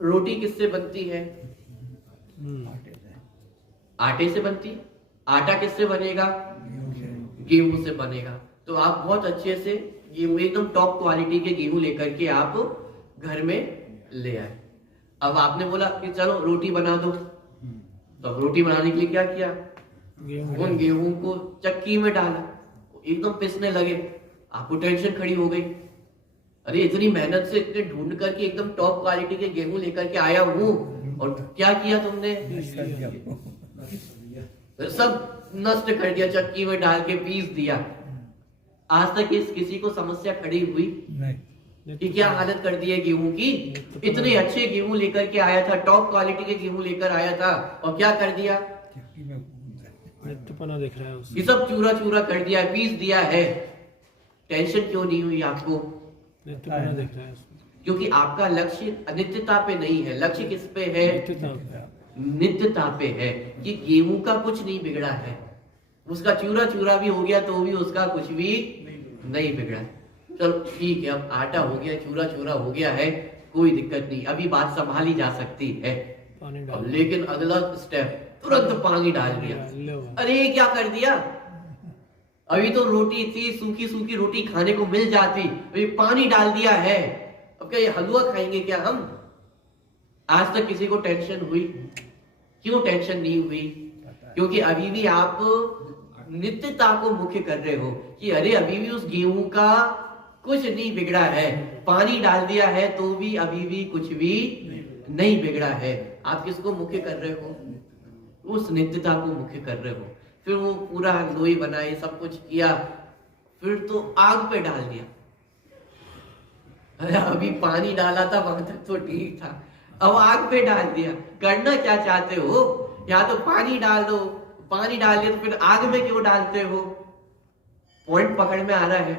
रोटी किससे बनती है? आटे से बनती है। आटा किससे बनेगा? गेहूं से बनेगा। तो आप बहुत अच्छे से गेहूं, एकदम टॉप क्वालिटी के गेहूं लेकर के आप घर में ले आए। अब आपने बोला कि चलो रोटी बना दो, तो अब रोटी बनाने के लिए क्या किया? उन गेहूं को चक्की में डाला, एकदम पिसने लगे, आपको टेंशन खड़ी हो गई। अरे इतनी मेहनत से इतने ढूंढ करके एकदम टॉप क्वालिटी के गेहूं लेकर के आया हूं, और क्या किया तुमने? सब नष्ट कर दिया, चक्की में डाल के पीस दिया। आज तक किसी को समस्या खड़ी हुई नहीं कि क्या हालत कर दी है गेहूं की? इतने अच्छे गेहूं लेकर के आया था, टॉप क्वालिटी के गेहूं लेकर आया था, और क्या कर दिया? नित्यपना दिख रहा है उसमें। ये सब चूरा चूरा कर दिया, पीस दिया है। टेंशन क्यों नहीं हुई आपको? नित्यपना दिख रहा है उसमें। क्योंकि आपका लक्ष्य अनित्यता पे नहीं है, लक्ष्य किस पे है? नित्यता पे है। कि गेहूं का कुछ नहीं बिगड़ा है, उसका चूरा चूरा भी हो गया तो भी उसका कुछ भी नहीं बिगड़ा। चलो ठीक है, अब आटा हो गया, चूरा चूरा हो गया है, कोई दिक्कत नहीं, अभी बात संभाली जा सकती है। लेकिन अगला स्टेप, तुरंत पानी डाल दिया। अरे क्या कर दिया? अभी तो रोटी थी, सूखी सूखी रोटी खाने को मिल जाती, अभी पानी डाल दिया है। अब क्या ये हलवा खाएंगे क्या हम? आज तक किसी को टेंशन हुई? क्यों टेंशन नहीं हुई? क्योंकि अभी भी आप नित्यता को मुख्य कर रहे हो कि अरे अभी भी उस गेहूं का कुछ नहीं बिगड़ा है, पानी डाल दिया है तो भी अभी भी कुछ भी नहीं बिगड़ा है। आप किसको मुख्य कर रहे हो? उस नित्यता को मुख्य कर रहे हो। फिर वो पूरा लोई बनाई, सब कुछ किया, फिर तो आग पे डाल दिया। अरे अभी पानी डाला था वहां तक तो ठीक था, अब आग पे डाल दिया। करना क्या चाहते हो? या तो पानी डाल दो, पानी डाल दिया तो फिर आग में क्यों डालते हो? पॉइंट पकड़ में आ रहा है?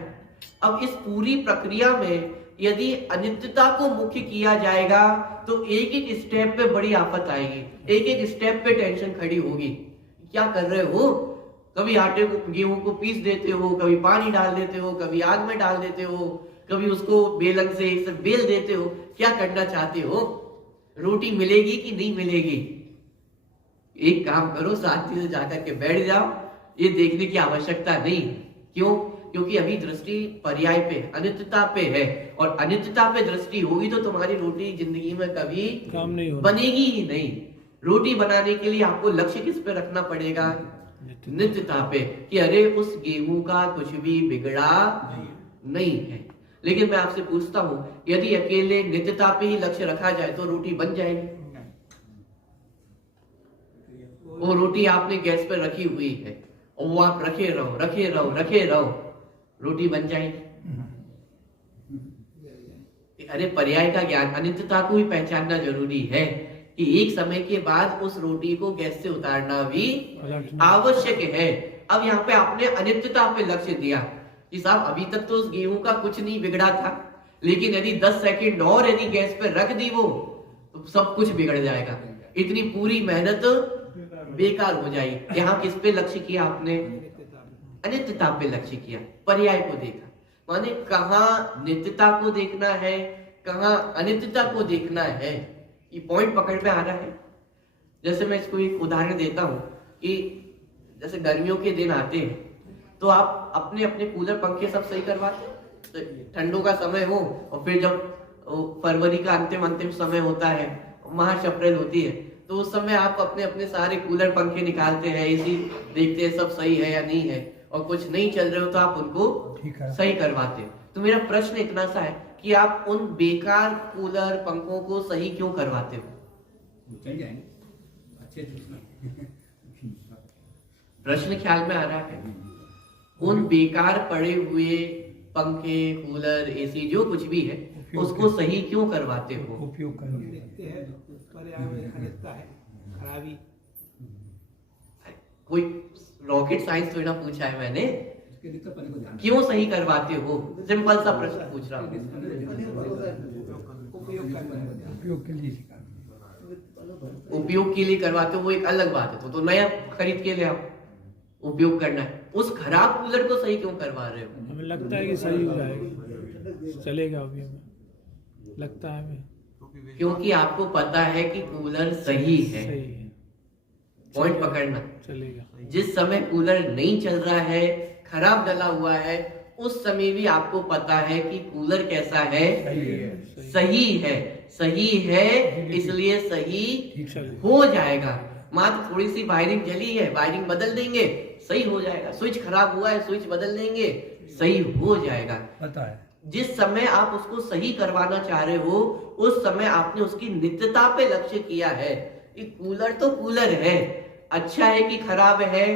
अब इस पूरी प्रक्रिया में यदि अनित्यता को मुख्य किया जाएगा तो एक एक स्टेप पे बड़ी आफत आएगी, एक एक स्टेप पे टेंशन खड़ी होगी। क्या कर रहे हो? कभी आटे को, गेहूं को पीस देते हो, कभी पानी डाल देते हो, कभी आग में डाल देते हो, कभी उसको बेलन से बेल देते हो। क्या करना चाहते हो? रोटी मिलेगी कि नहीं मिलेगी? एक काम करो, शांति से जाकर के बैठ जाओ, ये देखने की आवश्यकता नहीं। क्यों? क्योंकि अभी दृष्टि पर्याय पे, अनित्यता पे है, और अनित्यता पे दृष्टि होगी तो तुम्हारी रोटी जिंदगी में कभी काम नहीं होगा। बनेगी ही नहीं। रोटी बनाने के लिए आपको लक्ष्य किस पे रखना पड़ेगा? नित्यता पे, कि अरे उस गेहूं का कुछ भी बिगड़ा नहीं है। लेकिन मैं आपसे पूछता हूं, यदि अकेले नित्यता पे ही लक्ष्य रखा जाए तो रोटी बन जाएगी? वो रोटी आपने गैस पे रखी हुई है और वो आप रखे रहो, रोटी बन जाएगी? अरे पर्याय का ज्ञान, अनित्यता को भी पहचानना जरूरी है कि एक समय के बाद उस रोटी को गैस से उतारना भी आवश्यक है। अब यहाँ पे आपने अनित्यता पे लक्ष्य दिया कि साहब अभी तक तो उस गेहूं का कुछ नहीं बिगड़ा था, लेकिन यदि 10 सेकंड और यदि गैस पे रख दी वो, तो सब कुछ बिगड़ जाएगा, इतनी पूरी मेहनत बेकार हो जाएगी। यहाँ किस पे लक्ष्य किया आपने? अनित्यता पे लक्ष्य किया, पर्याय को देखा। माने कहाँ नित्यता को देखना है, कहाँ अनित्यता को देखना है, ये पॉइंट पकड़ में आ रहा है। जैसे मैं इसको एक उदाहरण देता हूँ कि जैसे गर्मियों के दिन आते हैं तो आप अपने अपने कूलर पंखे सब सही करवाते हैं, तो ठंडों का समय हो और फिर जब फरवरी का अंतिम समय होता है, मार्च अप्रैल होती है, तो उस समय आप अपने अपने सारे कूलर पंखे निकालते हैं, एसी देखते हैं सब सही है या नहीं है, और कुछ नहीं चल रहे हो तो आप उनको सही करवाते हैं। तो मेरा प्रश्न इतना सा है कि आप उन बेकार कूलर पंखों को सही क्यों करवाते हो? चल जाएंगे अच्छे प्रश्न ख्याल में आ रहा है? उन बेकार पड़े हुए पंखे, कूलर, एसी जो कुछ भी है उसको सही क्यों करवाते हो? उपयोग करेंगे खराबी। कोई रॉकेट साइंस थोड़ा पूछा है मैंने, क्यों सही करवाते हो? सिंपल सा प्रश्न पूछ रहा हूँ। उपयोग के लिए सिखाते उपयोग के लिए करवाते हो वो एक अलग बात है, तो नया खरीद के ले आओ, उपयोग करना है। उस खराब कूलर को सही क्यों करवा रहे हो? हमें लगता है कि सही हो जाएगा, चलेगा अभी, हमें लगता है हमें, क्योंकि आपको पता है कि कूलर सही है। सही है, पॉइंट पकड़ना। चलेगा। जिस समय कूलर नहीं चल रहा है, खराब डला हुआ है, उस समय भी आपको पता है कि कूलर कैसा है? सही है, इसलिए सही हो जाएगा। मात्र थोड़ी सी वायरिंग जली है, वायरिंग बदल देंगे, सही हो जाएगा। स्विच खराब हुआ है, स्विच बदल देंगे, सही हो जाएगा। पता है जिस समय आप उसको सही करवाना चाह रहे हो, उस समय आपने उसकी नित्यता पे लक्ष्य किया है। ये कूलर तो कूलर है, अच्छा है कि खराब है,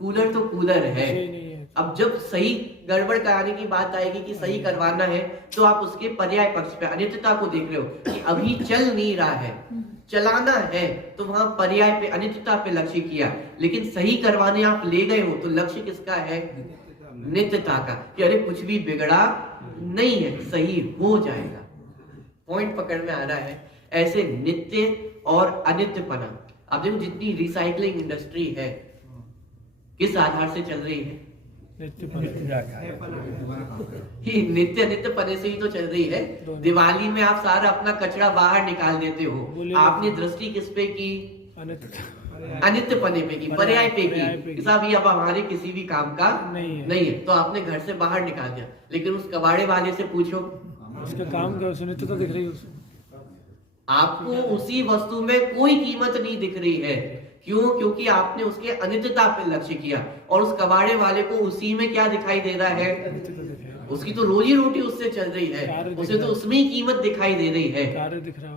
कूलर तो कूलर है। अब जब सही गड़बड़ कराने की बात आएगी कि सही करवाना है, तो आप उसके पर्याय पक्ष पे अनित्यता को देख रहे हो कि अभी चल नहीं रहा है, चलाना है, तो वहां पर्याय पे, अनित्यता पे लक्ष्य किया। लेकिन सही करवाने आप ले गए हो तो लक्ष्य किसका है? नित्यता का, कि अरे कुछ भी बिगड़ा नहीं है, सही हो जाएगा। पॉइंट पकड़ में आ रहा है? ऐसे नित्य और अनित्यपना, आप देखो जितनी रिसाइकलिंग इंडस्ट्री है किस आधार से चल रही है? ही नित्य नित्यपने से ही तो चल रही है। दिवाली में आप सारा अपना कचरा बाहर निकाल देते हो, आपने दृष्टि किस पे की? अनित्यपने पे की, पर्याय पे की। साहब ये अब हमारे किसी भी काम का नहीं है, तो आपने घर से बाहर निकाल दिया। लेकिन उस कबाड़े वाले से पूछो, उसका काम क्या, उसने तो दिख रही है उसमें, आपको उसी वस्तु में कोई कीमत नहीं दिख रही है। क्यों? क्योंकि आपने उसके अनित्यता पे लक्ष्य किया, और उस कबाड़े वाले को उसी में क्या दिखाई दे रहा है? उसकी तो रोजी रोटी उससे चल रही है, उसे तो उसमें ही कीमत दिखाई दे रही है,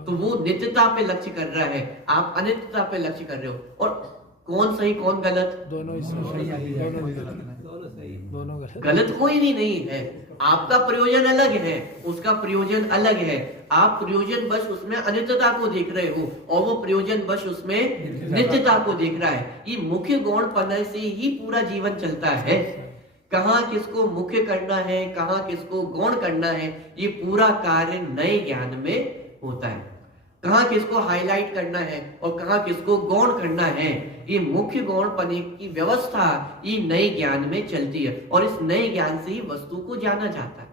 तो वो नित्यता पे लक्ष्य कर रहा है, आप अनित्यता पे लक्ष्य कर रहे हो। और कौन सही कौन गलत? दोनों गलत। गलत कोई भी नहीं है। आपका प्रयोजन अलग है, उसका प्रयोजन अलग है। आप प्रयोजन बस उसमें अनित्यता को देख रहे हो, और वो प्रयोजन बस उसमें नित्यता को देख रहा है। ये मुख्य गौण पन से ही पूरा जीवन चलता है। कहाँ किसको मुख्य करना है, कहाँ किसको गौण करना है, ये पूरा कार्य नए ज्ञान में होता है। कहाँ किसको हाईलाइट करना है और कहाँ किसको गौण करना है, ये मुख्य गौण पने की व्यवस्था ये नए ज्ञान में चलती है, और इस नए ज्ञान से ही वस्तु को जाना जाता है।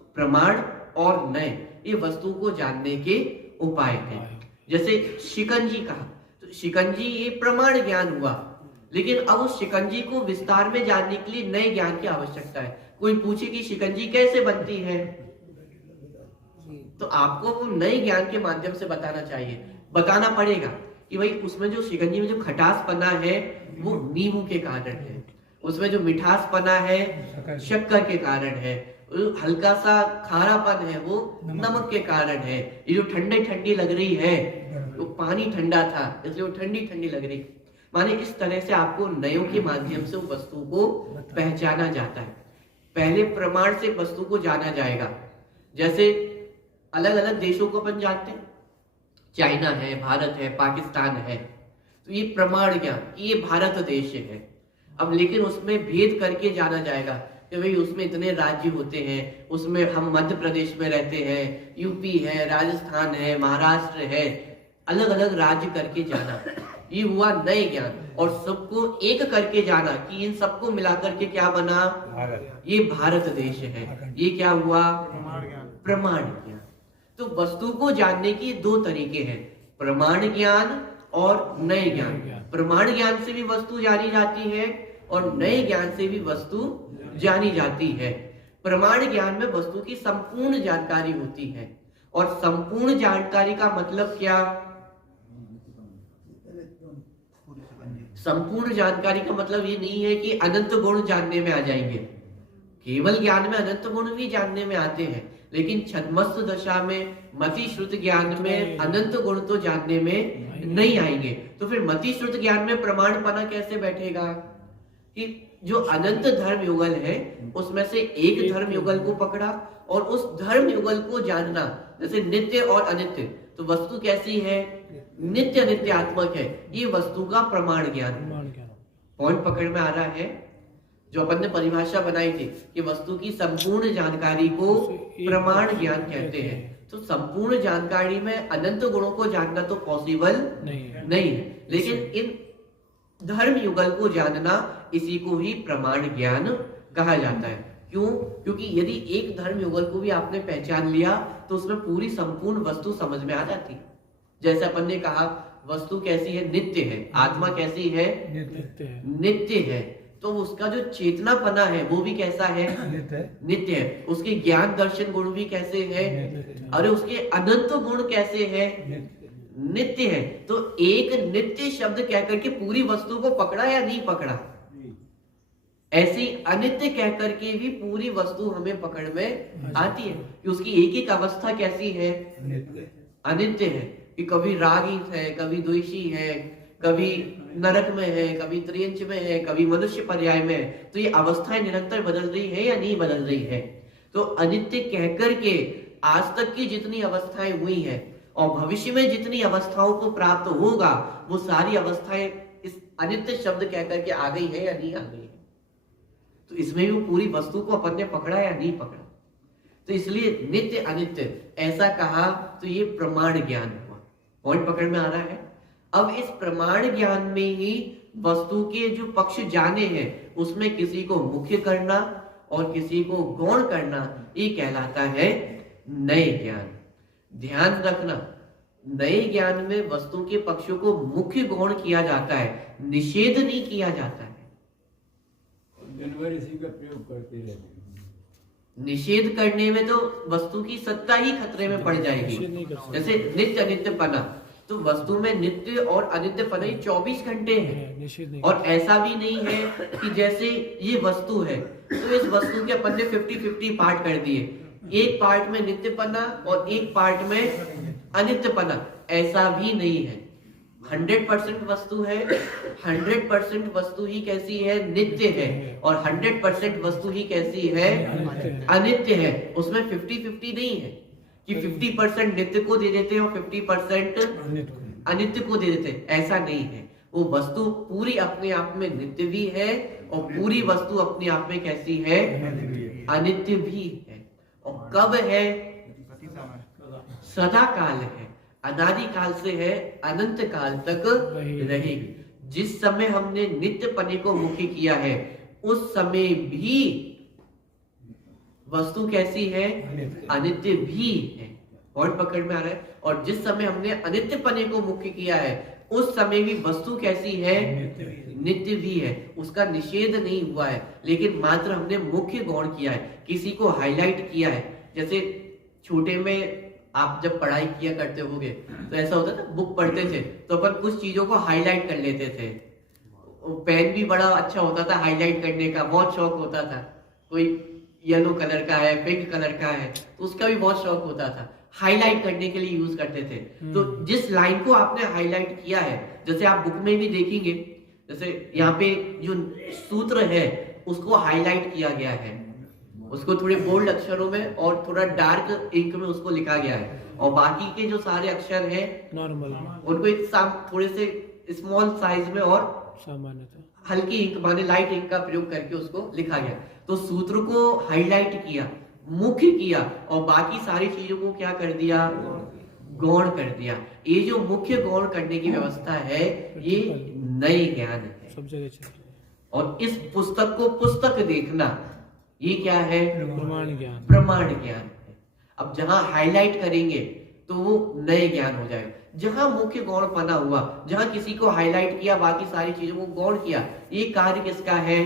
तो प्रमाण और नए ये वस्तु को जानने के उपाय हैं। जैसे शिकंजी कहा, तो शिकंजी ये प्रमाण ज्ञान हुआ, लेकिन अब उस शिकंजी को विस्तार में जानने के लिए नए ज्ञान की आवश्यकता है। कोई पूछे कि शिकंजी कैसे बनती है, तो आपको वो नए ज्ञान के माध्यम से बताना चाहिए, बताना पड़ेगा कि भाई उसमें जो शिकंजी में जो खटास पना है वो नींबू के कारण है, उसमें जो मिठास पना है शक्कर के कारण है, हल्का सा खारापन है वो नमक के कारण है, ये जो ठंडी ठंडी लग रही है वो पानी ठंडा था इसलिए वो ठंडी ठंडी लग रही। माने इस तरह से आपको नयों के माध्यम से वो वस्तु को पहचाना जाता है। पहले प्रमाण से वस्तु को जाना जाएगा। जैसे अलग अलग देशों को अपन जानते हैं, चाइना है, भारत है, पाकिस्तान है, तो ये प्रमाण ज्ञान ये भारत देश है। अब लेकिन उसमें भेद करके जाना जाएगा कि भाई उसमें इतने राज्य होते हैं, उसमें हम मध्य प्रदेश में रहते हैं, यूपी है, राजस्थान है, महाराष्ट्र है, अलग अलग राज्य करके जाना, ये हुआ नए ज्ञान। और सबको एक करके जाना कि इन सबको मिलाकर के क्या बना, ये भारत देश है, ये क्या हुआ, प्रमाण ज्ञान। तो वस्तु को जानने की दो तरीके हैं, प्रमाण ज्ञान और नए ज्ञान। प्रमाण ज्ञान से भी वस्तु जानी जाती है और नए ज्ञान से भी वस्तु जानी जाती है। प्रमाण ज्ञान में वस्तु की संपूर्ण जानकारी होती है, और संपूर्ण जानकारी का मतलब क्या, संपूर्ण जानकारी का मतलब ये नहीं है कि अनंत गुण जानने में आ जाएंगे। केवल ज्ञान में अनंत गुण भी जानने में आते हैं, लेकिन छद्मस्थ दशा में मति श्रुत ज्ञान में अनंत गुण तो जानने में नहीं आएंगे। तो फिर मति श्रुत ज्ञान में प्रमाणपना कैसे बैठेगा कि जो अनंत धर्म युगल है उसमें से एक धर्म युगल को पकड़ा और उस धर्म युगल को जानना, जैसे नित्य और अनित्य, तो वस्तु कैसी है, नित्य नित्यात्मक है, ये वस्तु का प्रमाण ज्ञान। पॉइंट पकड़ में आ रहा है? जो अपन ने परिभाषा बनाई थी कि वस्तु की संपूर्ण जानकारी को प्रमाण ज्ञान कहते हैं। तो संपूर्ण जानकारी में अनंत गुणों को जानना तो पॉसिबल नहीं है, लेकिन इन धर्म युगल को जानना, इसी को ही प्रमाण ज्ञान कहा जाता है। क्यों? क्योंकि यदि एक धर्म युगल को भी आपने पहचान लिया तो उसमें पूरी संपूर्ण वस्तु समझ में आ जाती। जैसे अपन ने कहा वस्तु कैसी है, नित्य है, आत्मा कैसी है, नित्य है, तो उसका जो चेतनापना है वो भी कैसा है, नित्य है। उसके ज्ञान दर्शन गुण भी कैसे है, अरे उसके अनंत गुण कैसे है, नित्य है। तो एक नित्य शब्द कहकर के पूरी वस्तु को पकड़ा या नहीं पकड़ा, ऐसी अनित्य कहकर के भी पूरी वस्तु हमें पकड़ में आती है कि उसकी एक एक अवस्था कैसी है, अनित्य है, कि कभी रागी है, कभी द्वेषी है, कभी नरक में है, कभी त्रियंच में है, कभी मनुष्य पर्याय में है। तो ये अवस्थाएं निरंतर बदल रही है या नहीं बदल रही है। तो अनित्य कहकर के आज तक की जितनी अवस्थाएं हुई हैं और भविष्य में जितनी अवस्थाओं को प्राप्त होगा वो सारी अवस्थाएं इस अनित्य शब्द कहकर के आ गई है या नहीं आ गई है। तो इसमें भी पूरी वस्तु को अपन ने पकड़ा या नहीं पकड़ा। तो इसलिए नित्य अनित्य ऐसा कहा, तो ये प्रमाण ज्ञान हुआ। पॉइंट पकड़ में आ रहा है? अब इस प्रमाण ज्ञान में ही वस्तु के जो पक्ष जाने हैं उसमें किसी को मुख्य करना और किसी को गौण करना, ये कहलाता है नए ज्ञान। ध्यान रखना, नए ज्ञान में वस्तु के पक्षों को मुख्य गौण किया जाता है, निषेध नहीं किया जाता है। इसी का प्रयोग करते रहते हैं। निषेध करने में तो वस्तु की सत्ता ही खतरे में पड़ जाएगी। जैसे नित्य अनित्यपना, तो वस्तु में नित्य और अनित्यपना ही 24 घंटे है। और ऐसा भी नहीं है कि जैसे ये वस्तु है तो इस वस्तु के अपन ने 50-50 पार्ट कर दिए, एक पार्ट में नित्यपना और एक पार्ट में अनित्यपना, ऐसा भी नहीं है। 100% वस्तु है, 100% वस्तु ही कैसी है, नित्य है, और 100% वस्तु ही कैसी है, अनित्य है। उसमें 50-50 नहीं है कि 50% नित्य को दे देते हैं और 50% अनित्य को दे देते हैं, ऐसा नहीं है। वो वस्तु पूरी अपने आप में नित्य भी है और पूरी वस्तु अपने आप में कैसी है, अनित्य भी है। और कब है, सदा काल है, अनादि काल से है, अनंत काल तक रहेगी। जिस समय हमने नित्य पने को मुख्य किया है उस समय भी वस्तु कैसी है, अनित्य भी है। पॉइंट पकड़ में आ रहा है। और जिस समय हमने अनित्यपने को मुख्य किया है उस समय भी वस्तु कैसी है, नित्य भी है, उसका निषेध नहीं हुआ है, लेकिन मात्र हमने मुख्य गौण किया है, किसी को हाईलाइट किया है। जैसे छोटे में आप जब पढ़ाई किया करते होगे तो ऐसा होता था, बुक पढ़ते थे तो अपन कुछ चीजों को हाईलाइट कर लेते थे। पेन भी बड़ा अच्छा होता था हाईलाइट करने का, बहुत शौक होता था। कोई येलो कलर का है, पिंक कलर का है, तो उसका भी बहुत शौक होता था, हाईलाइट करने के लिए यूज करते थे। तो जिस लाइन को आपने हाईलाइट किया है, जैसे आप बुक में भी देखेंगे, जैसे यहाँ पे जो सूत्र है उसको हाईलाइट किया गया है, उसको थोड़े बोल्ड अक्षरों में और थोड़ा डार्क इंक में उसको लिखा गया है, और बाकी के जो सारे अक्षर हैं नॉर्मल उनको एक थोड़े से स्मॉल साइज में और सामान्यतः हल्की इंक माने लाइट इंक का प्रयोग करके उसको लिखा गया। तो सूत्र को हाईलाइट किया, मुख्य किया, और बाकी सारी चीजों को क्या कर दिया, गौण कर दिया। ये जो मुख्य गौण करने की व्यवस्था है ये नए ज्ञान है। सब जगह चल रहा है। और इस पुस्तक को पुस्तक देखना ये क्या है, प्रमाण ज्ञान। प्रमाण ज्ञान है। अब जहां हाईलाइट करेंगे तो वो नए ज्ञान हो जाएगा। जहां मुख्य गौण पना हुआ, जहां किसी को हाईलाइट किया, बाकी सारी चीजों को गौण किया, ये कार्य किसका है,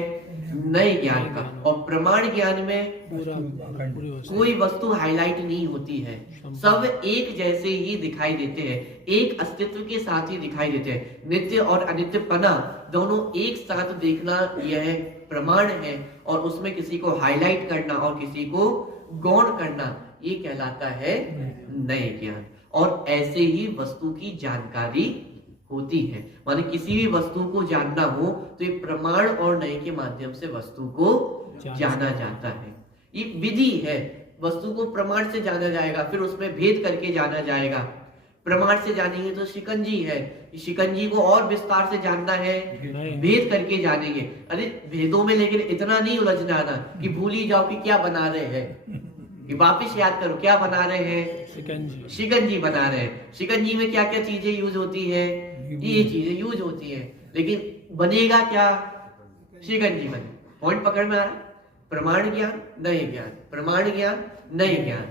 नए ज्ञान का। और प्रमाण ज्ञान में पूरी वस्तु कोई वस्तु हाईलाइट नहीं होती है, सब एक जैसे ही दिखाई देते हैं, एक अस्तित्व के साथ ही दिखाई देते हैं। नित्य और अनित्यपना दोनों एक साथ देखना यह प्रमाण है, और उसमें किसी को हाईलाइट करना और किसी को गौण करना ये कहलाता है नए ज्ञान। और ऐसे ही वस्तु की जानकारी होती है, माने किसी भी वस्तु को जानना हो तो ये प्रमाण और नए के माध्यम से वस्तु को जाना जाता है। ये विधि है, वस्तु को प्रमाण से जाना जाएगा, फिर उसमें भेद करके जाना जाएगा। प्रमाण से जानेंगे तो शिकंजी है, शिकंजी को और विस्तार से जानना है, भेद करके जानेंगे। अरे भेदों में लेकिन इतना नहीं उलझना आना कि भूल ही जाओ कि क्या बना रहे हैं, कि वापिस याद करो क्या बना रहे हैं, शिकंजी। शिकंजी बना रहे हैं। शिकंजी में क्या क्या चीजें यूज होती है, ये चीजें यूज होती है, लेकिन बनेगा क्या, शिकंजी बने। पॉइंट पकड़ में आ रहा है, प्रमाण ज्ञान नए ज्ञान, प्रमाण ज्ञान नए ज्ञान।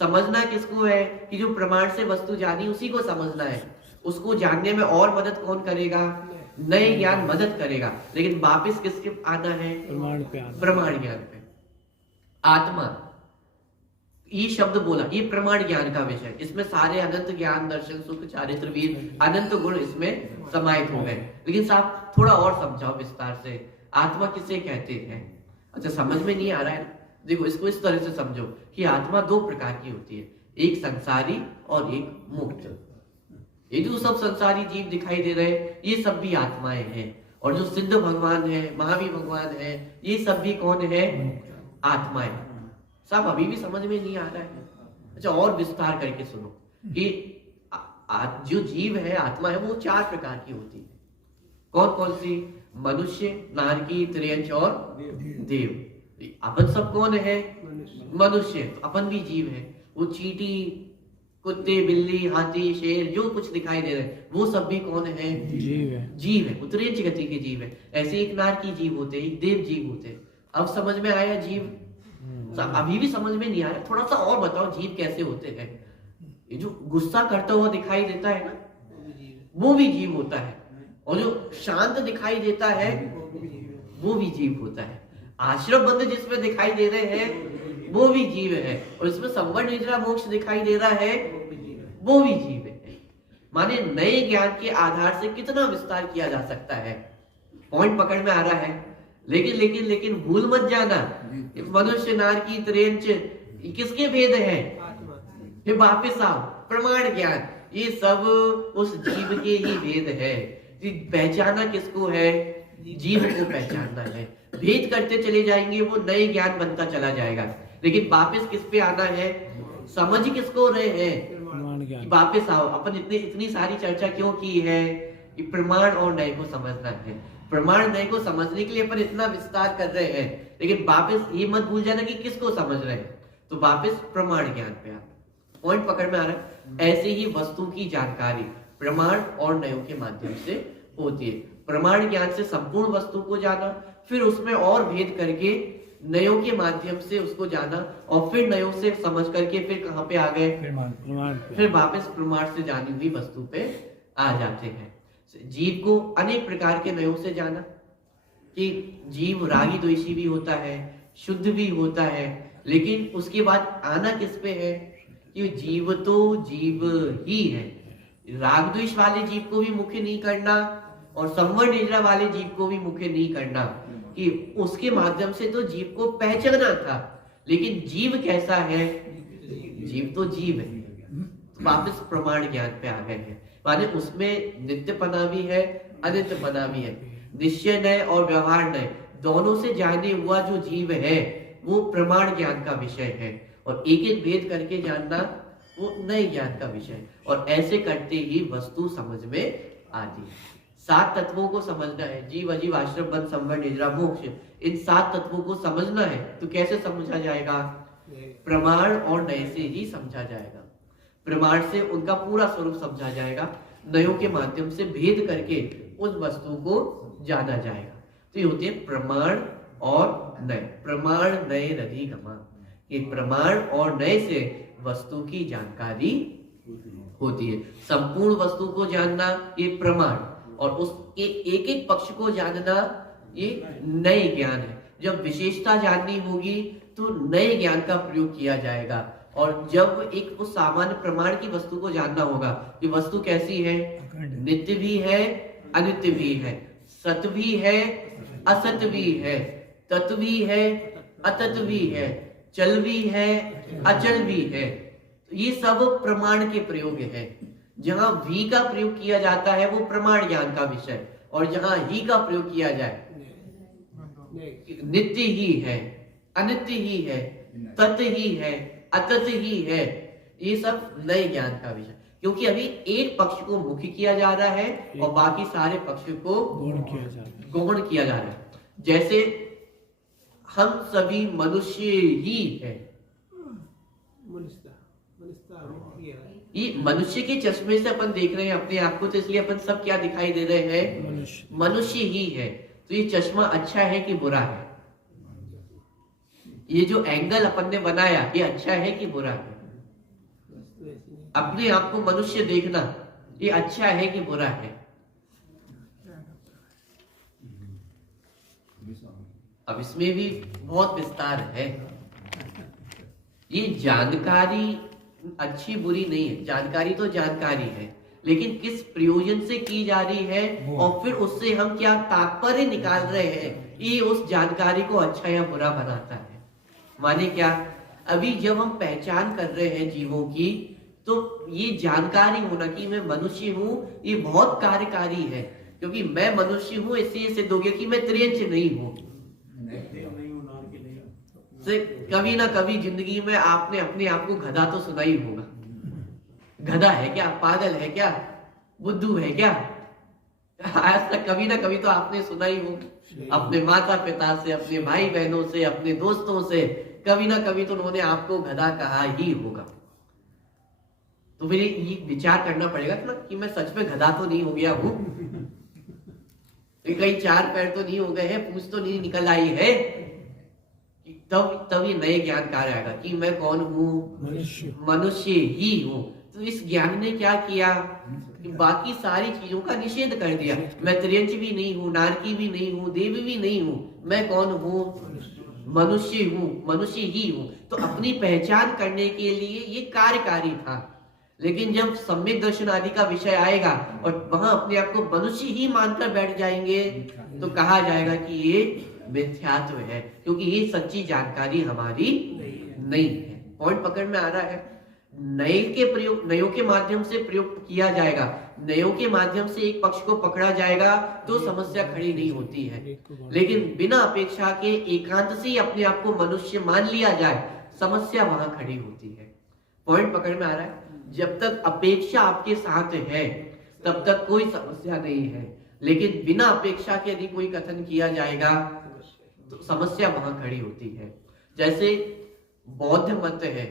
समझना किसको है कि जो प्रमाण से वस्तु जानी उसी को समझना है, उसको जानने में और मदद कौन करेगा, नए ज्ञान मदद करेगा। लेकिन वापिस किसके आना है, प्रमाण पे आना, प्रमाण ज्ञान पे। आत्मा ये शब्द बोला, ये प्रमाण ज्ञान का विषय, इसमें सारे अनंत ज्ञान, दर्शन, सुख, चारित्र, वीर, अनंत गुण इसमें समाहित हो गए। लेकिन साहब थोड़ा और समझाओ विस्तार से, आत्मा किसे कहते हैं। अच्छा समझ में नहीं आ रहा है, देखो इसको इस तरह से समझो कि आत्मा दो प्रकार की होती है, एक संसारी और एक मुक्त। ये जो सब संसारी जीव दिखाई दे रहे हैं ये सब भी आत्माएं हैं, और जो सिद्ध भगवान है, महावीर भगवान है, ये सब भी कौन है, आत्माएं। साहब अभी भी समझ में नहीं आ रहा है। अच्छा और विस्तार करके सुनो कि जो जीव है, आत्मा है, वो चार प्रकार की होती है। कौन कौन सी, मनुष्य, नारकी, त्रियंच और देव। अपन सब कौन है, मनुष्य, अपन भी जीव है। वो चींटी, कुत्ते, बिल्ली, हाथी, शेर, जो कुछ दिखाई दे रहे हैं वो सब भी कौन है, जीव है, जीव है, उत्तरेंच गति के जीव है। ऐसे एक नारकी जीव होते, एक देव जीव होते। अब समझ में आया जीव, अभी भी समझ में नहीं आ रहा, थोड़ा सा और बताओ जीव कैसे होते हैं। ये जो गुस्सा करता हुआ दिखाई देता है ना, वो भी जीव होता है, और जो शांत दिखाई देता है वो भी जीव होता है। आश्रम बंद जिसमें दिखाई दे रहे हैं वो भी जीव है, और इसमें संवर निद्रा मोक्ष दिखाई दे रहा है वो भी जीव है। माने नए ज्ञान के आधार से कितना विस्तार किया जा सकता है, पॉइंट पकड़ में आ रहा है। लेकिन लेकिन लेकिन भूल मत जाना, मनुष्य, नारकी, त्रियंच किसके भेद हैं, फिर वापिस आओ, प्रमाण ज्ञान, ये सब उस जीव के ही भेद है। पहचाना किसको है, जीव को पहचानना है। भेद करते चले जाएंगे वो नए ज्ञान बनता चला जाएगा। लेकिन वापिस किस पे आना है, समझ किसको रहे हैं, प्रमाण ज्ञान। वापिस आओ। अपन इतनी सारी चर्चा क्यों की है कि प्रमाण और नए को समझना है। प्रमाण नए को समझने के लिए अपन इतना विस्तार कर रहे हैं, लेकिन वापिस ये मत भूल जाना कि किसको समझ रहे हैं, तो वापिस प्रमाण ज्ञान पे आना। पॉइंट पकड़ में आ रहा है। ऐसे ही वस्तु की जानकारी प्रमाण और नयों के माध्यम से होती है। प्रमाण ज्ञान से संपूर्ण वस्तु को जाना, फिर उसमें और भेद करके नयों के माध्यम से उसको जाना और फिर नयों से समझ करके फिर कहाँ पे आ गए, प्रमाण पे। फिर वापस प्रमाण से जानी हुई वस्तु पे आ जाते हैं। जीव को अनेक प्रकार के नयों से जाना कि जीव रागी द्वेषी भी होता है, शुद्ध भी होता है, लेकिन उसके बाद आना किस पे है कि जीव तो जीव ही है। राग द्वेष वाले जीव को भी मुख्य नहीं करना और संवर निद्रा वाले जीव को भी मुख्य नहीं करना, कि उसके माध्यम से तो जीव को पहचाना था, लेकिन जीव कैसा है, जीव तो जीव है। वापस प्रमाण ज्ञान पे आ गए हैं, माने उसमें नित्यपना भी है, अनित्यपना भी है। निश्चय नय और व्यवहार नय दोनों से जाने हुआ जो जीव है वो प्रमाण ज्ञान का विषय है, और एक एक भेद करके जानना वो नए ज्ञान का विषय है। और ऐसे करते ही वस्तु समझ में आती है। 7 तत्वों को समझना है, जीव अजीव आश्रम बंध संवर निद्रा मोक्ष, इन 7 तत्वों को समझना है तो कैसे समझा जाएगा, प्रमाण और नए से ही समझा जाएगा। प्रमाण से उनका पूरा स्वरूप समझा जाएगा, नयों के माध्यम से भेद करके उस वस्तु को जाना जाएगा। तो ये होते हैं प्रमाण और नय। प्रमाण नय रधिगमा, कि प्रमाण और नय से वस्तु की जानकारी होती है। संपूर्ण वस्तु को जानना ये प्रमाण, और उसके एक एक पक्ष को जानना ये नए ज्ञान है। जब विशेषता जाननी होगी तो नए ज्ञान का प्रयोग किया जाएगा, और जब एक उस सामान्य प्रमाण की वस्तु को जानना होगा कि वस्तु कैसी है, नित्य भी है, अनित्य भी है, सत भी है, असत भी है, तत् भी है, अतत भी है, चल भी है, अचल भी है। ये सब प्रमाण के प्रयोग है। जहां भी का प्रयोग किया जाता है वो प्रमाण ज्ञान का विषय, और जहां ही का प्रयोग किया जाए नित्य ही है, अनित्य ही है, तत् ही है, अतत ही है, ये सब नए ज्ञान का विषय। क्योंकि अभी एक पक्ष को मुख्य किया जा रहा है और बाकी सारे पक्ष को गौण किया जा रहा है। जैसे हम सभी मनुष्य ही है, ये मनुष्य के चश्मे से अपन देख रहे हैं अपने आप को, तो इसलिए अपन सब क्या दिखाई दे रहे हैं, मनुष्य ही है। तो ये चश्मा अच्छा है कि बुरा है, ये जो एंगल अपन ने बनाया ये अच्छा है कि बुरा है, अपने आप को मनुष्य देखना ये अच्छा है कि बुरा है। अब इसमें भी बहुत विस्तार है। ये जानकारी अच्छी बुरी नहीं है, जानकारी तो जानकारी है, लेकिन किस प्रयोजन से की जा रही है और फिर उससे हम क्या तात्पर्य निकाल रहे हैं, ये उस जानकारी को अच्छा या बुरा बनाता है। माने क्या, अभी जब हम पहचान कर रहे हैं जीवों की, तो ये जानकारी होना कि मैं मनुष्य हूं ये बहुत कार्यकारी है, क्योंकि मैं मनुष्य हूं इसलिए सिद्ध हो गया कि मैं त्रियंच नहीं हूं। कभी ना कभी जिंदगी में आपने अपने आप को गधा तो सुना ही होगा। गधा है क्या, पागल है क्या, बुद्धू है क्या, आज तक कभी ना कभी तो आपने सुना ही होगा अपने माता पिता से, अपने भाई बहनों से, अपने दोस्तों से, कभी ना कभी तो उन्होंने आपको गधा कहा ही होगा। तो फिर ये विचार करना पड़ेगा ना कि मैं सच में गधा तो नहीं हो गया हूं, कहीं 4 पैर तो नहीं हो गए हैं, पूंछ तो नहीं निकल आई है, तब ये नए ज्ञान कार्य आएगा कि मैं कौन हूं, मनुष्य ही हूं। तो इस ज्ञान ने क्या किया कि बाकी सारी चीजों का निषेध कर दिया। मैं त्रियंच भी नहीं हूं, नारकी भी नहीं हूं, देव भी नहीं हूं, मैं कौन हूं, मनुष्य हूं, मनुष्य ही हूं। तो अपनी पहचान करने के लिए ये कार्यकारी था, लेकिन जब सम्यक दर्शन आदि का विषय आएगा और वहां अपने आप को मनुष्य ही मानकर बैठ जाएंगे तो कहा जाएगा कि ये मिथ्यात्व है, क्योंकि ये सच्ची जानकारी हमारी नहीं है। पॉइंट पकड़ में आ रहा है। नए के प्रयोग, नयों के माध्यम से प्रयोग किया जाएगा, नयों के माध्यम से एक पक्ष को पकड़ा जाएगा तो समस्या खड़ी नहीं होती है। लेकिन बिना अपेक्षा के एकांत से अपने आप को मनुष्य मान लिया जाए, समस्या वहां खड़ी होती है। पॉइंट पकड़ में आ रहा है। जब तक अपेक्षा आपके साथ है तब तक कोई समस्या नहीं है, लेकिन बिना अपेक्षा के यदि कोई कथन किया जाएगा तो समस्या वहां खड़ी होती है। जैसे बौद्ध मत है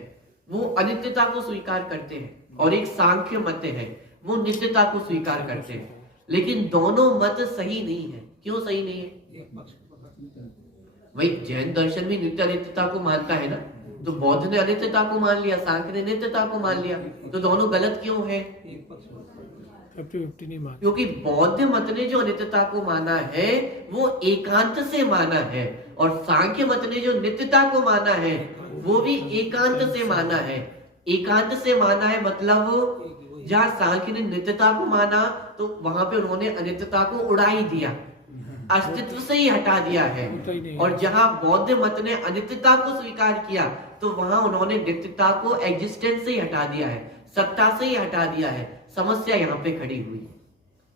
वो अनित्यता को स्वीकार करते हैं और एक सांख्य मत है वो नित्यता को स्वीकार करते हैं, लेकिन दोनों मत सही नहीं है। क्यों सही नहीं है? वही जैन दर्शन भी नित्य अनित्यता को मानता है ना, तो बौद्ध ने अनित्यता को मान लिया, सांख्य ने नित्यता को मान लिया, तो दोनों गलत क्यों है? 50-50 नहीं मान, क्योंकि बौद्ध मत ने जो अनित्यता को माना है वो एकांत से माना है, और सांख्य मत ने जो नित्यता को माना है वो भी एकांत से माना है। एकांत से माना है मतलब जहाँ सांख्य ने नित्यता को माना तो वहां पे उन्होंने अनित्यता को उड़ा ही दिया, अस्तित्व से ही हटा दिया है। और जहां बौद्ध मत ने अनित्यता को स्वीकार किया तो वहां उन्होंने नित्यता को एग्जिस्टेंस से ही हटा दिया है, सत्ता से ही हटा दिया है। समस्या यहाँ पे खड़ी हुई है।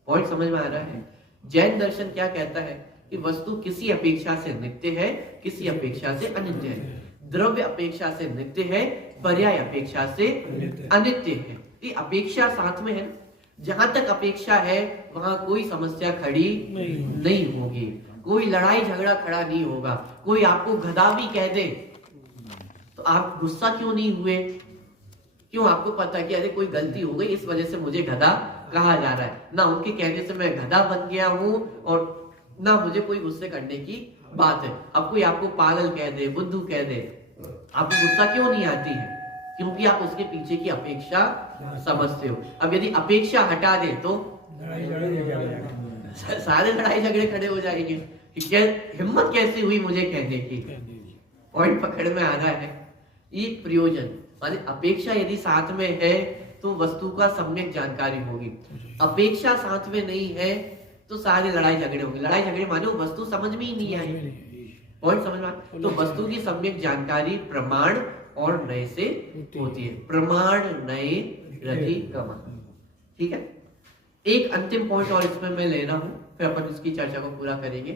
पॉइंट समझ में आ रहा है? जैन दर्शन क्या कहता है कि वस्तु किसी अपेक्षा से नित्य है, किसी अपेक्षा से अनित्य है। द्रव्य अपेक्षा से नित्य है, पर्याय अपेक्षा से अनित्य है। ये अपेक्षा साथ में है। जहां तक अपेक्षा है वहां कोई समस्या खड़ी नहीं होगी, कोई लड़ाई झगड़ा खड़ा नहीं होगा। कोई आपको गधा भी कह दे तो आप गुस्सा क्यों नहीं हुए? क्यों? आपको पता है कि अरे कोई गलती हो गई, इस वजह से मुझे गधा कहा जा रहा है। ना उनके कहने से मैं गधा बन गया हूं और ना मुझे कोई गुस्से करने की बात है। अब कोई आपको पागल कह दे, बुद्धू कह दे, आपको गुस्सा क्यों नहीं आती है? क्योंकि आप उसके पीछे की अपेक्षा समझते हो। अब यदि अपेक्षा हटा दे तो सारे लड़ाई झगड़े खड़े हो जाएंगे कि क्या हिम्मत कैसे हुई मुझे कहने की। पॉइंट पकड़ में आ रहा है? ये प्रयोजन माने अपेक्षा यदि साथ में है तो वस्तु का सम्यक जानकारी होगी। अपेक्षा साथ में नहीं है तो सारे लड़ाई झगड़े होंगे। लड़ाई झगड़े माने वो वस्तु समझ में ही नहीं आई। पॉइंट समझ में? तो वस्तु की सम्यक जानकारी प्रमाण और नए से होती है। प्रमाण नए रधिगम। ठीक है, एक अंतिम पॉइंट और इसमें मैं ले रहा हूं, फिर अपन इसकी चर्चा को पूरा करेंगे।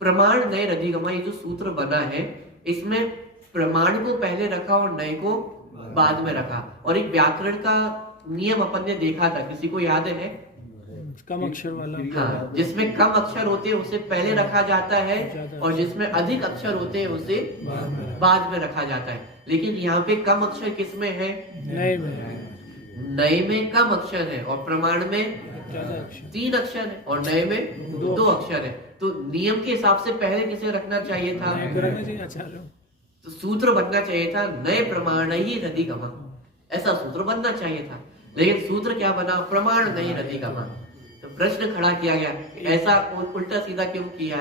प्रमाण नए रधिगम, ये जो सूत्र बना है इसमें प्रमाण को पहले रखा और नए को बाद में रखा। और एक व्याकरण का नियम अपन ने देखा था, किसी को याद है? कम अक्षर वाला। हाँ, जिसमें कम अक्षर होते हैं उसे पहले रखा जाता है और जिसमें अधिक अक्षर होते हैं उसे बाद में रखा जाता है। लेकिन यहाँ पे कम अक्षर किसमें है? नए में कम अक्षर है और प्रमाण में 3 अक्षर है और नए में 2 अक्षर है। तो नियम के हिसाब से पहले किसे रखना चाहिए था? तो सूत्र बनना चाहिए था नए प्रमाण ही रधिगम, ऐसा सूत्र बनना चाहिए था। लेकिन सूत्र क्या बना? प्रमाण नहीं रधिगम। तो प्रश्न खड़ा किया गया, ऐसा उल्टा सीधा क्यों किया?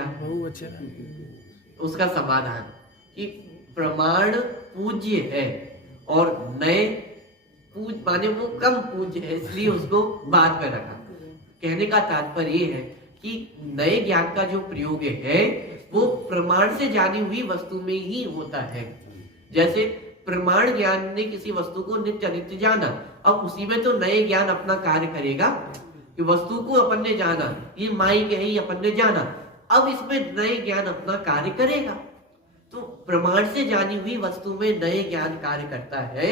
उसका समाधान कि प्रमाण पूज्य है और नए पूज माने वो कम पूज्य है, इसलिए उसको बाद में रखा। कहने का तात्पर्य ये है कि नए ज्ञान का जो प्रयोग है वो प्रमाण से जानी हुई वस्तु में ही होता है। जैसे प्रमाण ज्ञान ने किसी वस्तु को नित्य अनित्य जाना, अब उसी में तो नए ज्ञान अपना कार्य करेगा कि वस्तु को अपन ने जाना, ये माइक है, ये अपन ने जाना, अब इसमें नए ज्ञान अपना कार्य करेगा। तो प्रमाण से जानी हुई वस्तु में नए ज्ञान कार्य करता है,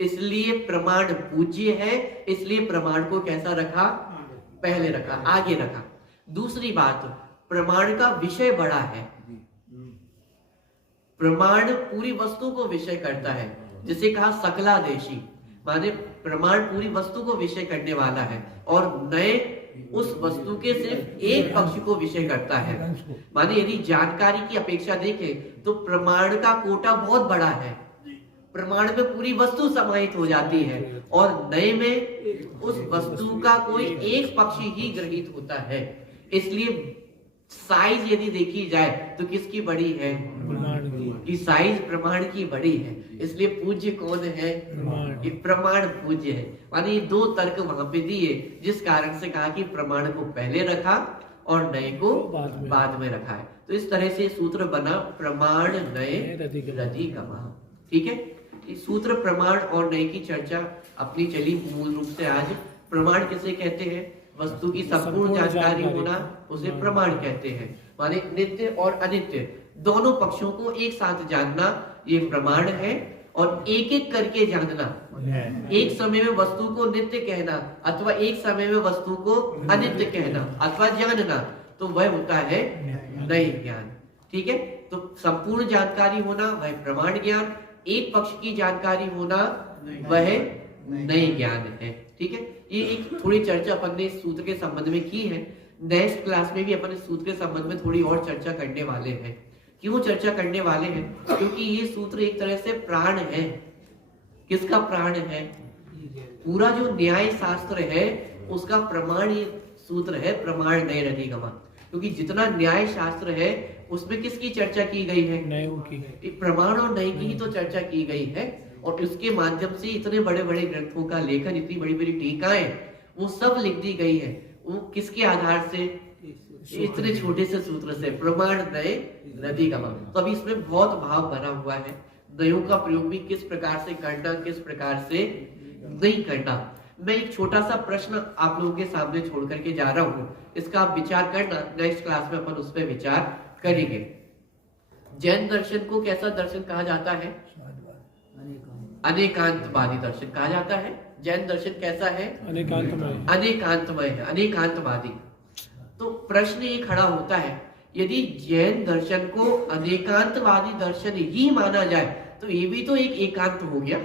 इसलिए प्रमाण पूज्य है। इसलिए प्रमाण को कैसा रखा? पहले रखा, आगे रखा। दूसरी बात, प्रमाण का विषय बड़ा है। प्रमाण पूरी वस्तु को विषय करता है। जिसे कहा सकलादेशी, माने प्रमाण पूरी वस्तु को विषय करने वाला है और नए उस वस्तु के सिर्फ एक पक्ष को विषय करता है। माने यदि जानकारी की अपेक्षा देखें तो प्रमाण का कोटा बहुत बड़ा है, प्रमाण में पूरी वस्तु समाहित हो जाती है और नए में उस वस्तु का कोई एक पक्ष ही ग्रहित होता है। इसलिए साइज यदि देखी जाए तो किसकी बड़ी है? कि साइज प्रमाण की बड़ी है। इसलिए पूज्य कौन है? कि प्रमाण पूज्य है। माने ये 2 तर्क वहां पे दिए, जिस कारण से कहा कि प्रमाण को पहले रखा और नए को बाद में रखा है। तो इस तरह से सूत्र बना प्रमाण नए रधिगम। ठीक है, इस सूत्र प्रमाण और नए की चर्चा अपनी चली। मूल रूप से आज प्रमाण किसे कहते हैं? वस्तु की संपूर्ण जानकारी होना उसे प्रमाण कहते हैं। माने नित्य और अनित्य दोनों पक्षों को एक साथ जानना ये प्रमाण है। और एक एक करके जानना, एक समय में वस्तु को नित्य कहना अथवा एक समय में वस्तु को अनित्य कहना अथवा जानना, तो वह होता है नए ज्ञान। ठीक है, तो संपूर्ण जानकारी होना वह प्रमाण ज्ञान, एक पक्ष की जानकारी होना वह नए ज्ञान है। ठीक है, ये एक थोड़ी चर्चा अपन ने इस सूत्र के संबंध में की है। नेक्स्ट क्लास में भी अपन इस सूत्र के संबंध में थोड़ी और चर्चा करने वाले हैं। क्यों चर्चा करने वाले हैं? क्योंकि ये सूत्र एक तरह से प्राण है। किसका प्राण है? पूरा जो न्याय शास्त्र है उसका प्रमाण ये सूत्र है, प्रमाण नए रधिगमा। क्योंकि जितना न्याय शास्त्र है उसमें किसकी चर्चा की गई है? नयों की। एक प्रमाण और नय की ही तो चर्चा की गई है। और उसके माध्यम से इतने बड़े बड़े ग्रंथों का लेखन, इतनी बड़ी बड़ी टीकाएं वो सब लिख दी गई है। वो किसके आधार से? इतने छोटे से सूत्र से, प्रमाण नय रधिगमा। तो अभी इसमें बहुत भाव भरा हुआ है। नयों का प्रयोग भी किस प्रकार से करना, किस प्रकार से नहीं करना। मैं एक छोटा सा प्रश्न आप लोगों के सामने छोड़ करके जा रहा हूं, इसका आप विचार करना। नेक्स्ट क्लास में अपन उस पर विचार करेंगे। जैन दर्शन को कैसा दर्शन कहा जाता है? अनेकांतवादी दर्शन कहा जाता है। जैन दर्शन कैसा है? अनेकांतमय। अनेकांतमय है, अनेकांतवादी। तो प्रश्न ये खड़ा होता है, यदि जैन दर्शन को अनेकांतवादी दर्शन ही माना जाए तो ये भी तो एक एकांत हो गया।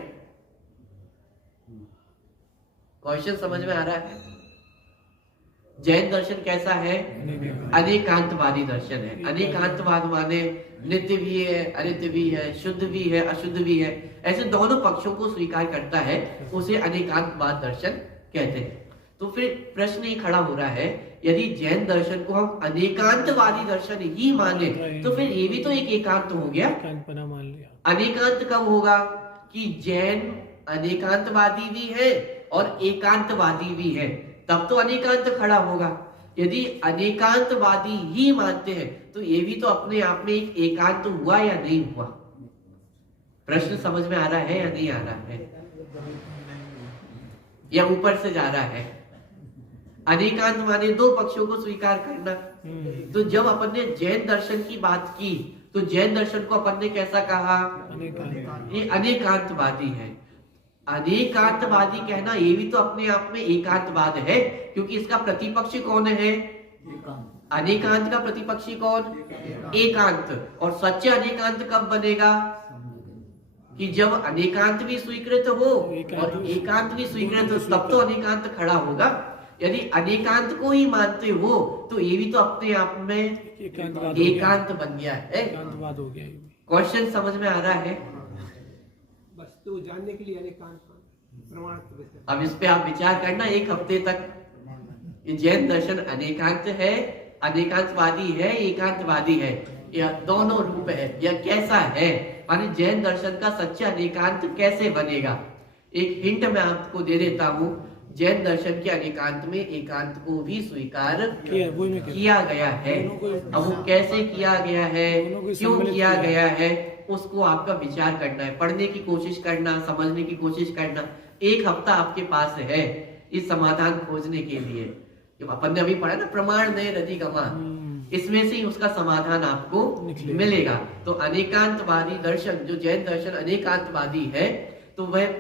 क्वेश्चन समझ में आ रहा है? जैन दर्शन कैसा है? अनेकांतवादी दर्शन है। अनेकांतवाद माने नित्य भी है, अनित्य भी है, शुद्ध भी है, अशुद्ध भी है, ऐसे दोनों पक्षों को स्वीकार करता है, उसे अनेकांतवाद दर्शन कहते हैं। तो फिर प्रश्न ये खड़ा हो रहा है, यदि जैन दर्शन को हम अनेकांतवादी दर्शन ही माने तो फिर ये भी तो एक एकांत हो गया। एकांतपना मान लिया। अनेकांत कब होगा? कि जैन अनेकांतवादी भी है और एकांतवादी भी है, तब तो अनेकांत खड़ा होगा। यदि अनेकांतवादी ही मानते हैं तो ये भी तो अपने आप में एक एकांत हुआ या नहीं हुआ? प्रश्न समझ में आ रहा है या नहीं आ रहा है? या ऊपर से जा रहा है? अनेकांत माने दो पक्षों को स्वीकार करना। तो जब अपन ने जैन दर्शन की बात की तो जैन दर्शन को अपन ने कैसा कहा? ये अनेकांतवादी है। अनेकांतवादी कहना ये भी तो अपने आप में एकांतवाद है, क्योंकि इसका प्रतिपक्षी कौन है? अनेकांत का प्रतिपक्षी कौन? एकांत। और सच्चे अनेकांत कब बनेगा? कि जब अनेकांत भी स्वीकृत हो और एकांत भी स्वीकृत हो, तब तो अनेकांत खड़ा होगा। यदि अनेकांत को ही मानते हो तो ये भी तो अपने आप में एकांत बन गया है, एकांतवाद हो गया। क्वेश्चन समझ में आ रहा है? वस्तु जानने के लिए अनेकांत प्रमाण। अब इस पे आप विचार करना एक हफ्ते तक। ये जैन दर्शन अनेकांत है, अनेकांतवादी है, एकांतवादी है, या दोनों रूप है, या कैसा है? माने जैन दर्शन का सच्चा अनेकांत कैसे बनेगा? एक हिंट मैं आपको दे देता हूँ। जैन दर्शन के अनेकांत में एकांत को भी स्वीकार किया गया है। अब वो कैसे किया गया है, क्यों किया गया है, उसको आपका विचार करना है, पढ़ने की कोशिश करना, समझने की कोशिश करना। एक हफ्ता आपके पास है इस समाधान खोजने के लिए। अपन ने अभी पढ़ा ना प्रमाण नए रधिगमा, इसमें से ही उसका समाधान आपको मिलेगा। तो अनेकांतवादी दर्शन, जो जैन दर्शन अनेकांतवादी है, तो वह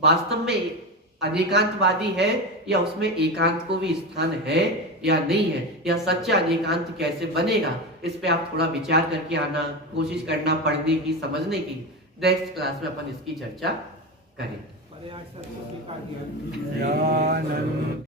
वास्तव में अनेकांतवादी है या उसमें एकांत को भी स्थान है या नहीं है, या सच्चा अनेकांत कैसे बनेगा? इस पे आप थोड़ा विचार करके आना, कोशिश करना पढ़ने की, समझने की। नेक्स्ट क्लास में अपन इसकी चर्चा करें।